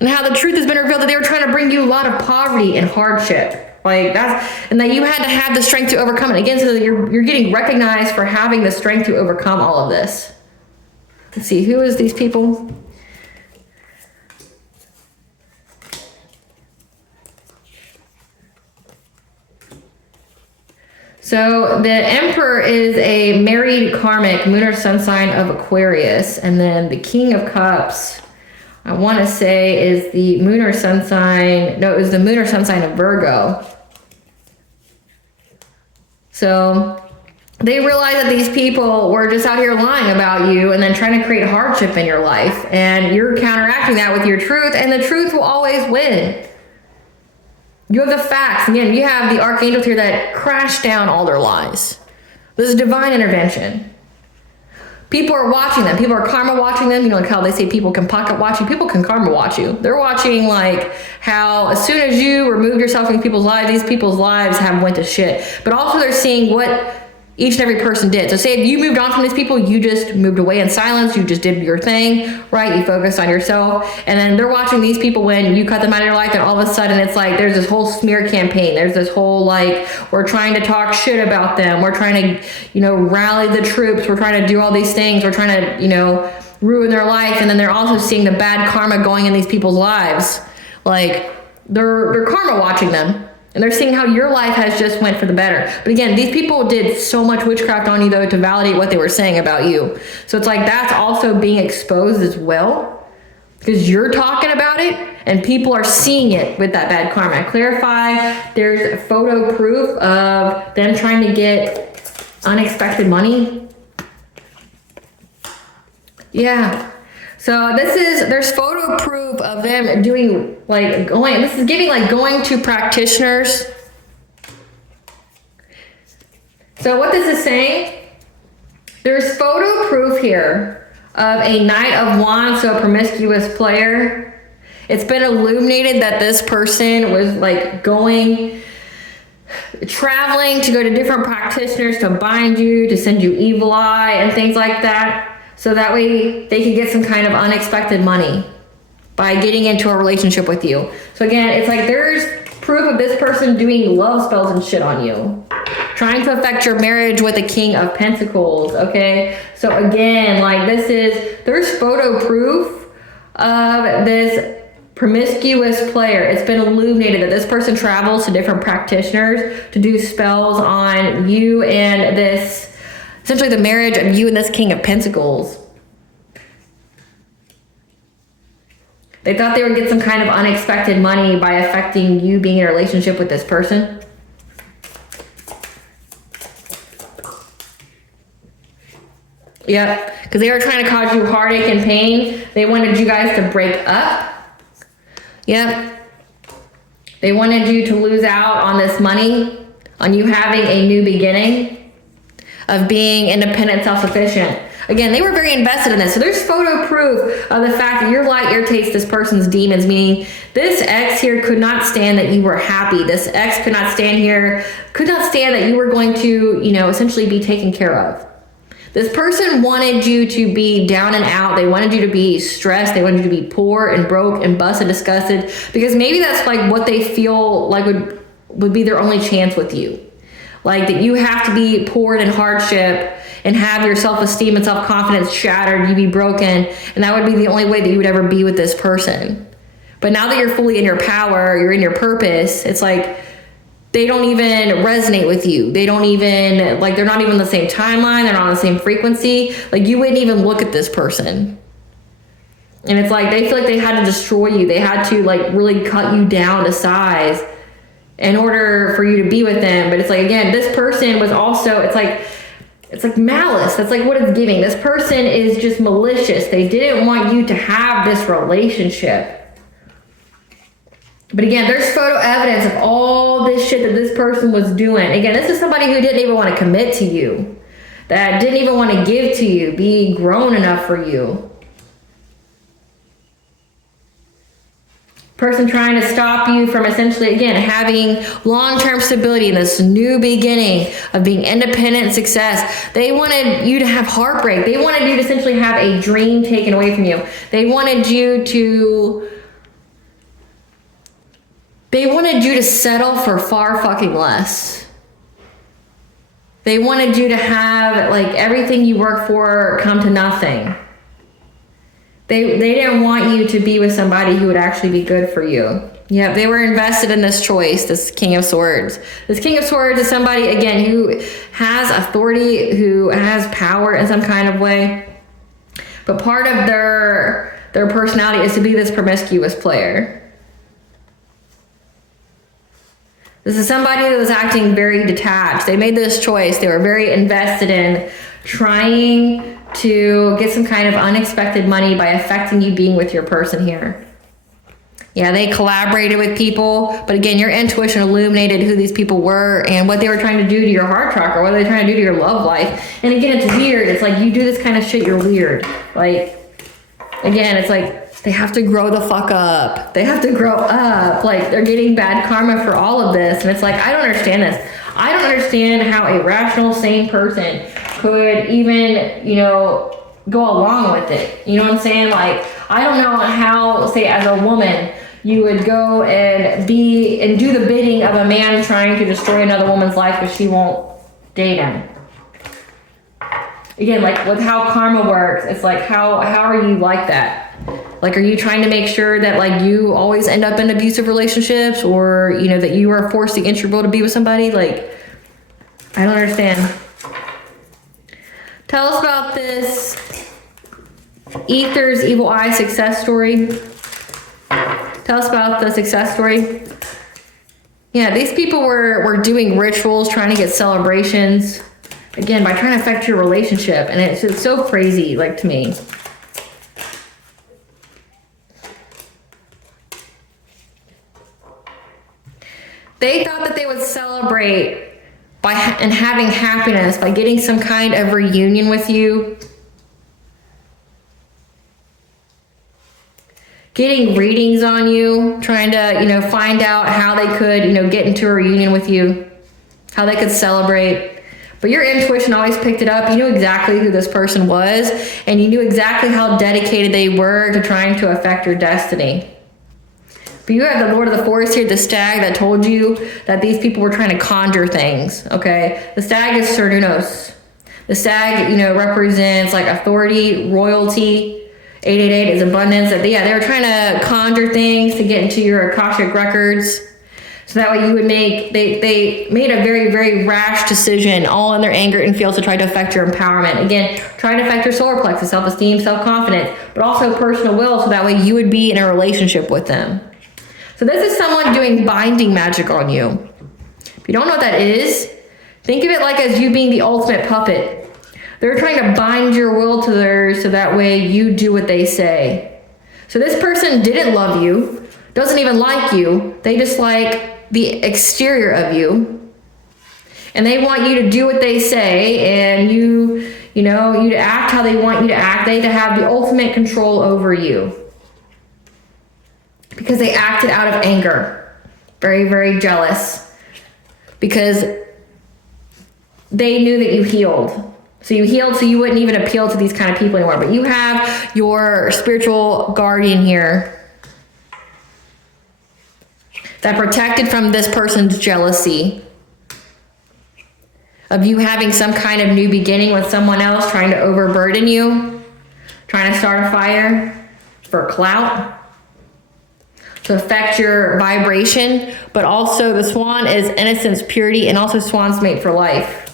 And how the truth has been revealed that they were trying to bring you a lot of poverty and hardship. Like, and that you had to have the strength to overcome it. Again, so that you're getting recognized for having the strength to overcome all of this. Let's see, who is these people? So the Emperor is a married karmic lunar sun sign of Aquarius. And then the King of Cups, I want to say, is the lunar sun sign. No, it was the lunar sun sign of Virgo. So they realized that these people were just out here lying about you and then trying to create hardship in your life. And you're counteracting that with your truth, and the truth will always win. You have the facts. Again, you have the archangels here that crash down all their lies. This is divine intervention. People are watching them. People are karma watching them. You know, like how they say people can pocket watch you. People can karma watch you. They're watching like how as soon as you remove yourself from people's lives, these people's lives have went to shit. But also they're seeing what each and every person did. So say if you moved on from these people, you just moved away in silence, you just did your thing, right? You focused on yourself. And then they're watching these people when you cut them out of your life, and all of a sudden it's like there's this whole smear campaign. There's this whole like, we're trying to talk shit about them. We're trying to, rally the troops. We're trying to do all these things. We're trying to, ruin their life. And then they're also seeing the bad karma going in these people's lives. Like they're karma watching them. And they're seeing how your life has just went for the better. But again, these people did so much witchcraft on you, though, to validate what they were saying about you. So it's like that's also being exposed as well, because you're talking about it and people are seeing it with that bad karma. Clarify, there's photo proof of them trying to get unexpected money. Yeah. So there's photo proof of them doing this is giving going to practitioners. So what this is saying, there's photo proof here of a Knight of Wands, so a promiscuous player. It's been illuminated that this person was like traveling to go to different practitioners to bind you, to send you evil eye and things like that. So that way they can get some kind of unexpected money by getting into a relationship with you. So again, it's like there's proof of this person doing love spells and shit on you, trying to affect your marriage with the King of Pentacles, okay? So again, like there's photo proof of this promiscuous player. It's been illuminated that this person travels to different practitioners to do spells on you and this, essentially the marriage of you and this King of Pentacles. They thought they would get some kind of unexpected money by affecting you being in a relationship with this person. Yep, because they were trying to cause you heartache and pain. They wanted you guys to break up. Yep. They wanted you to lose out on this money, on you having a new beginning, of being independent, self-sufficient. Again, they were very invested in this. So there's photo proof of the fact that your light irritates this person's demons, meaning this ex here could not stand that you were happy. This ex could not stand that you were going to, essentially be taken care of. This person wanted you to be down and out. They wanted you to be stressed. They wanted you to be poor and broke and busted, disgusted, because maybe that's like what they feel like would be their only chance with you. Like that you have to be poured in hardship and have your self-esteem and self-confidence shattered, you be broken, and that would be the only way that you would ever be with this person. But now that you're fully in your power, you're in your purpose, it's like they don't even resonate with you. They don't even, like, they're not even on the same timeline, they're not on the same frequency. Like, you wouldn't even look at this person. And it's like, they feel like they had to destroy you. They had to, like, really cut you down to size in order for you to be with them. But it's like, again, this person was also, it's like malice. That's like what it's giving. This person is just malicious. They didn't want you to have this relationship. But again, there's photo evidence of all this shit that this person was doing. Again, this is somebody who didn't even want to commit to you, that didn't even want to give to you, be grown enough for you. Person trying to stop you from essentially, again, having long-term stability in this new beginning of being independent and success. They wanted you to have heartbreak. They wanted you to essentially have a dream taken away from you. They wanted you to settle for far fucking less. They wanted you to have like everything you work for come to nothing. They didn't want you to be with somebody who would actually be good for you. Yeah, they were invested in this choice, this King of Swords. This King of Swords is somebody, again, who has authority, who has power in some kind of way. But part of their personality is to be this promiscuous player. This is somebody that was acting very detached. They made this choice. They were very invested in trying to get some kind of unexpected money by affecting you being with your person here. Yeah, they collaborated with people, but again, your intuition illuminated who these people were and what they were trying to do to your heart chakra, what they were trying to do to your love life. And again, it's weird. It's like you do this kind of shit, you're weird. Like, again, it's like they have to grow the fuck up. They have to grow up. Like, they're getting bad karma for all of this. And it's like, I don't understand this. I don't understand how a rational, sane person could even, go along with it. You know what I'm saying? Like, I don't know how, say, as a woman, you would go and do the bidding of a man trying to destroy another woman's life because she won't date him. Again, like with how karma works, it's like, how are you like that? Like, are you trying to make sure that like you always end up in abusive relationships, or, that you are forced against your will to be with somebody? Like, I don't understand. Tell us about this Ether's Evil Eye success story. Tell us about the success story. Yeah, these people were doing rituals, trying to get celebrations. Again, by trying to affect your relationship. And it's so crazy, like, to me. They thought that they would celebrate and having happiness by getting some kind of reunion with you. getting readings on you, trying to, you know, find out how they could, you know, get into a reunion with you, how they could celebrate. But your intuition always picked it up. You knew exactly who this person was, and you knew exactly how dedicated they were to trying to affect your destiny. But you have the Lord of the Forest here, the stag, that told you that these people were trying to conjure things, okay? The stag is Cernunnos. The stag, you know, represents like authority, royalty. 888 is abundance. They were trying to conjure things to get into your Akashic records. So that way you would they made a very, very rash decision, all in their anger and feels, to try to affect your empowerment. Again, trying to affect your solar plexus, self-esteem, self-confidence, but also personal will, so that way you would be in a relationship with them. So this is someone doing binding magic on you. If you don't know what that is, think of it like as you being the ultimate puppet. They're trying to bind your will to theirs so that way you do what they say. So this person didn't love you, doesn't even like you. They just like the exterior of you. And they want you to do what they say, and you to act how they want you to act. They to have the ultimate control over you. Because they acted out of anger. Very, very jealous. Because they knew that you healed. So you healed, so you wouldn't even appeal to these kind of people anymore. But you have your spiritual guardian here that protected from this person's jealousy of you having some kind of new beginning with someone else, trying to overburden you, trying to start a fire for clout, to affect your vibration. But also the swan is innocence, purity, and also swan's mate for life.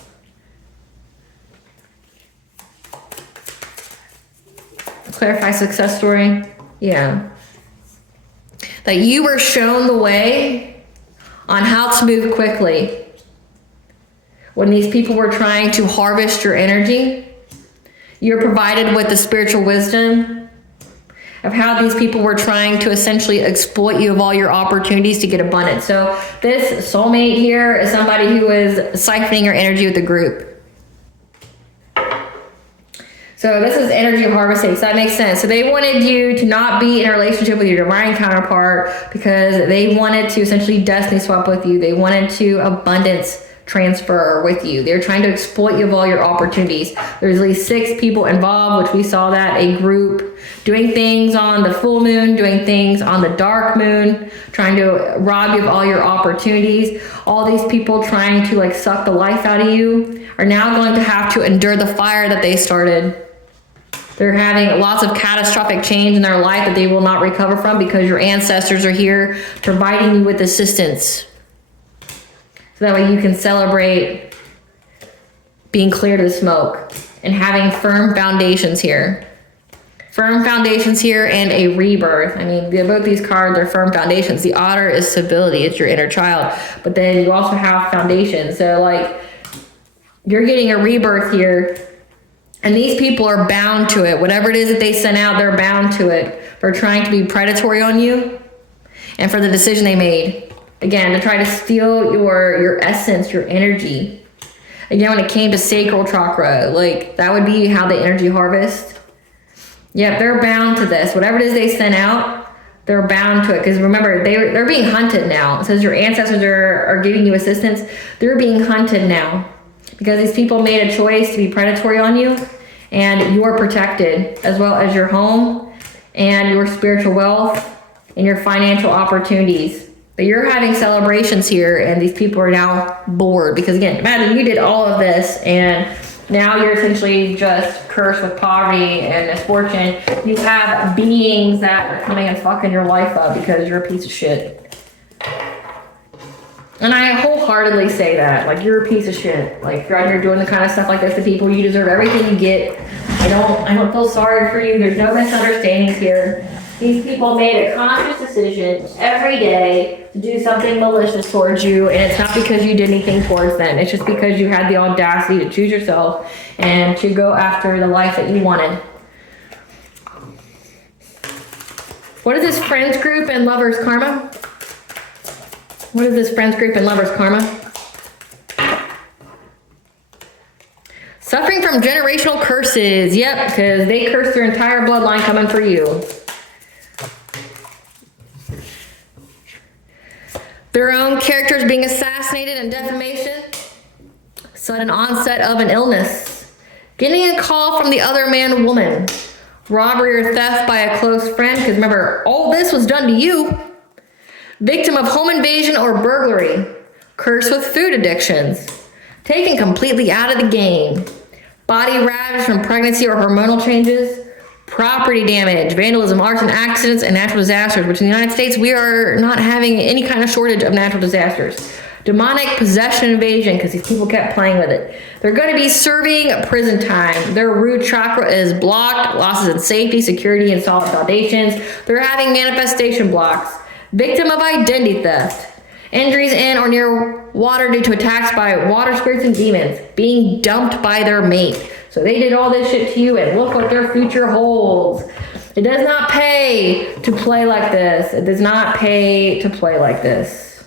Clarify success story. Yeah. That you were shown the way on how to move quickly. When these people were trying to harvest your energy, you're provided with the spiritual wisdom of how these people were trying to essentially exploit you of all your opportunities to get abundance. So this soulmate here is somebody who is siphoning your energy with the group. So this is energy harvesting, so that makes sense. So they wanted you to not be in a relationship with your divine counterpart because they wanted to essentially destiny swap with you. They wanted to abundance transfer with you. They're trying to exploit you of all your opportunities. There's at least 6 people involved, which we saw that, a group doing things on the full moon, doing things on the dark moon, trying to rob you of all your opportunities. All these people trying to like suck the life out of you are now going to have to endure the fire that they started. They're having lots of catastrophic change in their life that they will not recover from because your ancestors are here providing you with assistance. So that way you can celebrate being clear of the smoke and having firm foundations here. Firm foundations here and a rebirth. I mean, both these cards are firm foundations. The otter is stability. It's your inner child. But then you also have foundations. So like you're getting a rebirth here. And these people are bound to it. Whatever it is that they sent out, they're bound to it for trying to be predatory on you and for the decision they made. Again, to try to steal your essence, your energy. Again, when it came to sacral chakra, like that would be how the energy harvest. Yep, they're bound to this. Whatever it is they sent out, they're bound to it. Because remember, they're being hunted now. It says your ancestors are giving you assistance. They're being hunted now. Because these people made a choice to be predatory on you, and you're protected, as well as your home and your spiritual wealth and your financial opportunities. But you're having celebrations here, and these people are now bored because, again, imagine you did all of this, and now you're essentially just cursed with poverty and misfortune. You have beings that are coming and fucking your life up because you're a piece of shit. And I wholeheartedly say that, like, you're a piece of shit. Like, you're out here doing the kind of stuff like this to people. You deserve everything you get. I don't feel sorry for you. There's no misunderstandings here. These people made a conscious decision every day to do something malicious towards you, and it's not because you did anything towards them. It's just because you had the audacity to choose yourself and to go after the life that you wanted. What is this friends group and lovers karma? What is this friends group and lovers karma? Suffering from generational curses. Yep, because they cursed their entire bloodline coming for you. Their own characters being assassinated and defamation. Sudden onset of an illness. Getting a call from the other man, woman. Robbery or theft by a close friend, because remember, all this was done to you. Victim of home invasion or burglary. Cursed with food addictions. Taken completely out of the game. Body ravaged from pregnancy or hormonal changes. Property damage, vandalism, arson, accidents, and natural disasters, which in the United States, we are not having any kind of shortage of natural disasters. Demonic possession invasion, because these people kept playing with it. They're going to be serving prison time. Their root chakra is blocked, losses in safety, security, and solid foundations. They're having manifestation blocks. Victim of identity theft. Injuries in or near water due to attacks by water spirits and demons. Being dumped by their mate. So they did all this shit to you, and look what their future holds. It does not pay to play like this. It does not pay to play like this.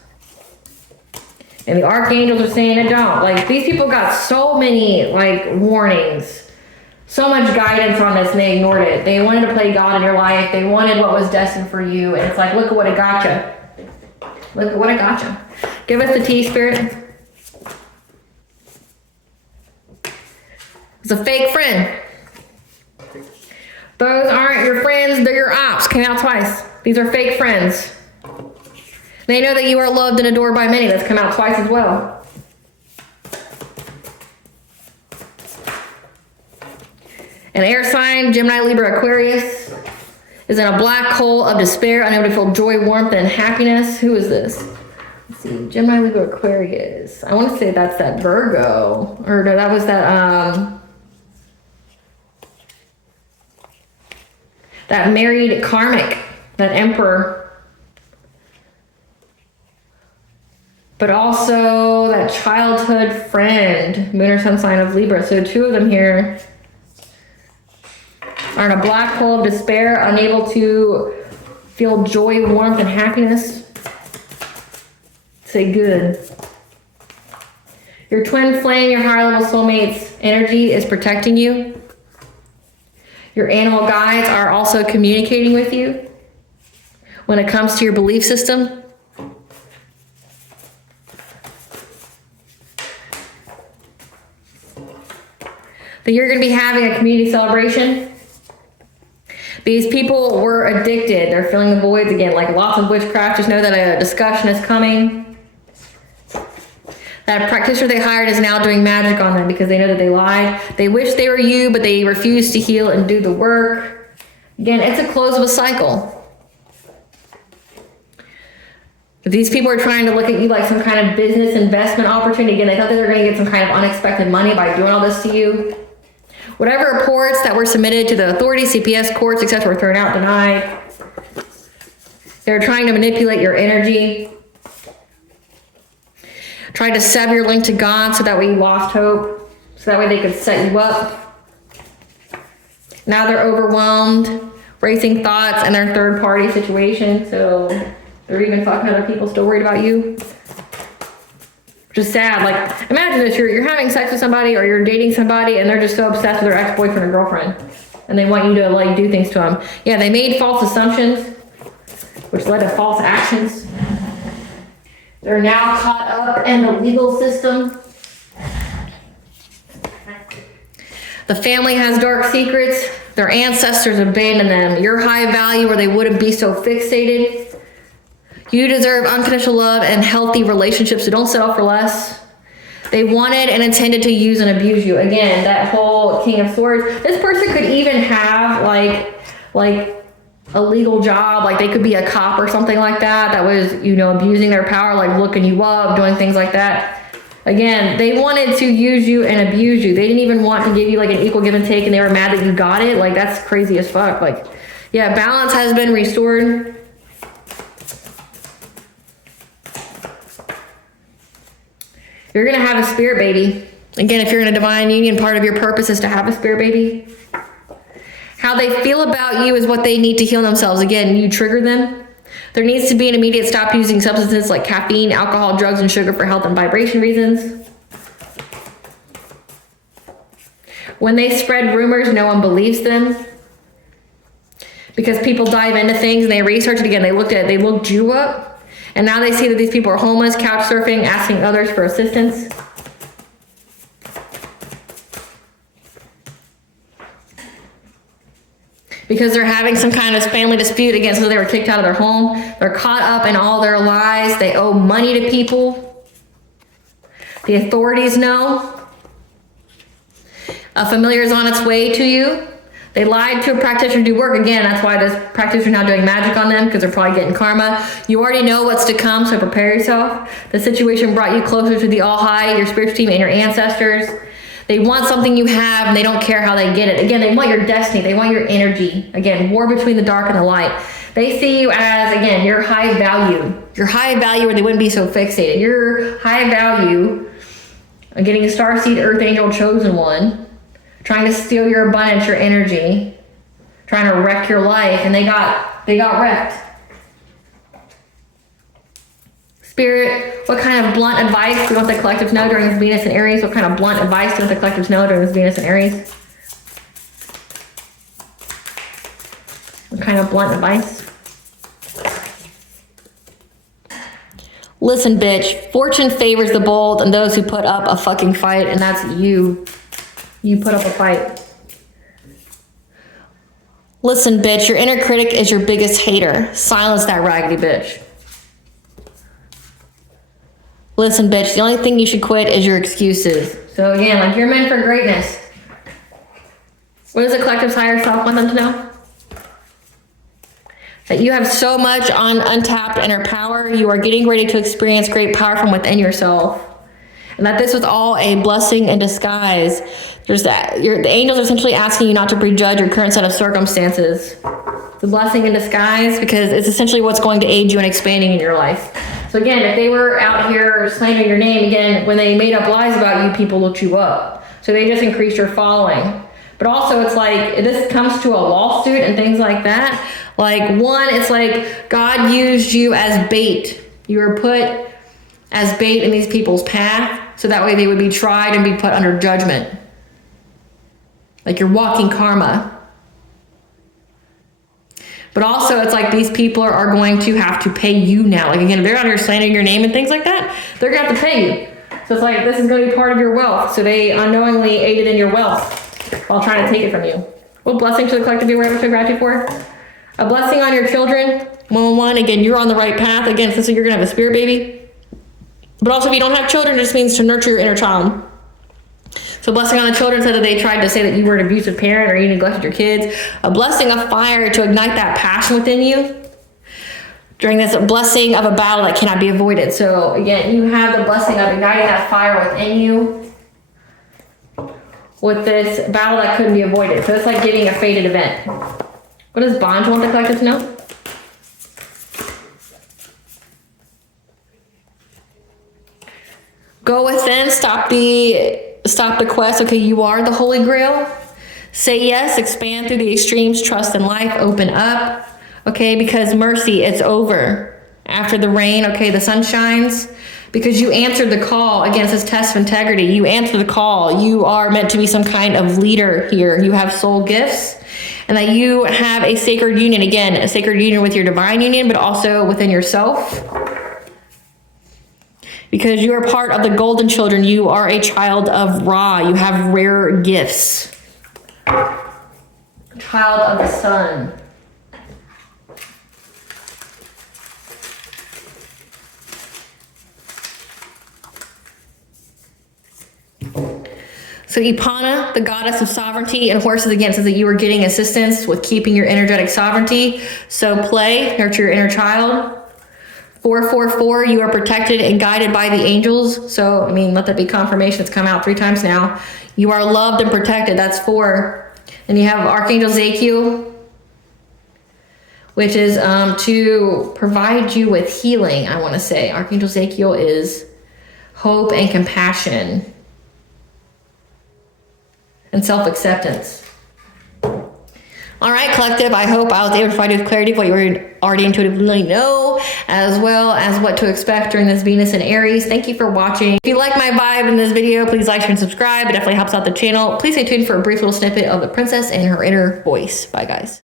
And the archangels are saying it don't. Like, these people got so many, like, warnings. So much guidance on this, and they ignored it. They wanted to play God in your life. They wanted what was destined for you. And it's like, look at what it got you. Look at what it got you. Give us the tea, Spirit. It's a fake friend. Those aren't your friends, they're your ops. Came out twice. These are fake friends. They know that you are loved and adored by many. That's come out twice as well. An air sign, Gemini, Libra, Aquarius, is in a black hole of despair, unable to feel joy, warmth, and happiness. Who is this? Let's see, Gemini, Libra, Aquarius. I want to say that's that Virgo. Or no, that was that, that married karmic, that emperor. But also that childhood friend, moon or sun sign of Libra. So two of them here are in a black hole of despair, unable to feel joy, warmth, and happiness. Say good. Your twin flame, your higher level soulmate's energy is protecting you. Your animal guides are also communicating with you when it comes to your belief system. That you're going to be having a community celebration. These people were addicted. They're filling the voids again, like lots of witchcraft. Just know that a discussion is coming. That practitioner they hired is now doing magic on them because they know that they lied. They wish they were you, but they refuse to heal and do the work. Again, it's a close of a cycle. These people are trying to look at you like some kind of business investment opportunity. Again, they thought that they were going to get some kind of unexpected money by doing all this to you. Whatever reports that were submitted to the authorities, CPS, courts, etc., were thrown out, denied. They're trying to manipulate your energy. Tried to sever your link to God so that way you lost hope. So that way they could set you up. Now they're overwhelmed, racing thoughts, and their third party situation. So they're even fucking other people, still worried about you. Which is sad. Like, imagine this, you're having sex with somebody or you're dating somebody and they're just so obsessed with their ex-boyfriend or girlfriend. And they want you to, like, do things to them. Yeah, they made false assumptions, which led to false actions. They're now caught up in the legal system. The family has dark secrets. Their ancestors abandoned them. Your high value where they wouldn't be so fixated. You deserve unconditional love and healthy relationships, so don't settle for less. They wanted and intended to use and abuse you. Again, that whole King of Swords. This person could even have like a legal job, like they could be a cop or something like that, that was, you know, abusing their power, like looking you up, doing things like that. Again, they wanted to use you and abuse you. They didn't even want to give you like an equal give and take, and they were mad that you got it. Like, that's crazy as fuck. Like, yeah, balance has been restored. You're going to have a spirit baby. Again, if you're in a divine union, part of your purpose is to have a spirit baby. How they feel about you is what they need to heal themselves. Again, you trigger them. There needs to be an immediate stop using substances like caffeine, alcohol, drugs, and sugar for health and vibration reasons. When they spread rumors, no one believes them. Because people dive into things and they research it again. They looked you up. And now they see that these people are homeless, couch surfing, asking others for assistance. Because they're having some kind of family dispute against who they were kicked out of their home. They're caught up in all their lies. They owe money to people. The authorities know. A familiar is on its way to you. They lied to a practitioner to do work. Again, that's why this practitioner is now doing magic on them, because they're probably getting karma. You already know what's to come, so prepare yourself. The situation brought you closer to the All High, your spiritual team, and your ancestors. They want something you have, and they don't care how they get it. Again, they want your destiny. They want your energy. Again, war between the dark and the light. They see you as, again, your high value. Your high value, or they wouldn't be so fixated. Your high value, getting a starseed, earth angel, chosen one, trying to steal your abundance, your energy, trying to wreck your life, and they got wrecked. Spirit, what kind of blunt advice do you want the collective to know during this Venus and Aries? What kind of blunt advice do you want the collective to know during this Venus and Aries? What kind of blunt advice? Listen, bitch, fortune favors the bold and those who put up a fucking fight, and that's you. You put up a fight. Listen, bitch, your inner critic is your biggest hater. Silence that raggedy bitch. Listen, bitch, the only thing you should quit is your excuses. So again, like, you're meant for greatness. What does the collective's higher self want them to know? That you have so much on untapped inner power. You are getting ready to experience great power from within yourself. And that this was all a blessing in disguise. The angels are essentially asking you not to prejudge your current set of circumstances. It's a blessing in disguise because it's essentially what's going to aid you in expanding in your life. So again, if they were out here slandering your name, again, when they made up lies about you, people looked you up. So they just increased your following. But also it's like, this comes to a lawsuit and things like that. Like, one, it's like God used you as bait. You were put as bait in these people's path, so that way they would be tried and be put under judgment. Like, you're walking karma. But also, it's like these people are going to have to pay you now. Like, again, if they're out here slandering your name and things like that, they're going to have to pay you. So it's like, this is going to be part of your wealth. So they unknowingly aided in your wealth while trying to take it from you. What blessing to the collective you were able to gratitude for? A blessing on your children. 111, again, you're on the right path. Again, so you're going to have a spirit baby. But also, if you don't have children, it just means to nurture your inner child. So blessing on the children said that they tried to say that you were an abusive parent or you neglected your kids. A blessing of fire to ignite that passion within you during this blessing of a battle that cannot be avoided. So again, you have the blessing of igniting that fire within you with this battle that couldn't be avoided. So it's like getting a fated event. What does Bond want the collective to know? Go within, stop the quest. Okay, you are the Holy Grail. Say yes, expand through the extremes, trust in life, open up. Okay, because mercy, it's over. After the rain, okay, the sun shines. Because you answered the call against this test of integrity. You answered the call. You are meant to be some kind of leader here. You have soul gifts. And that you have a sacred union. Again, a sacred union with your divine union, but also within yourself. Because you are part of the golden children. You are a child of Ra. You have rare gifts. Child of the sun. So Ipana, the goddess of sovereignty, and horses, again, says that you are getting assistance with keeping your energetic sovereignty. So play, nurture your inner child. 444, you are protected and guided by the angels. So, I mean, let that be confirmation. It's come out 3 times now. You are loved and protected. That's 4. And you have Archangel Zakiel, which is to provide you with healing, I want to say. Archangel Zakiel is hope and compassion and self-acceptance. All right, collective, I hope I was able to provide you with clarity of what you already intuitively know, as well as what to expect during this Venus and Aries. Thank you for watching. If you like my vibe in this video, please like, share, and subscribe. It definitely helps out the channel. Please stay tuned for a brief little snippet of the princess and her inner voice. Bye, guys.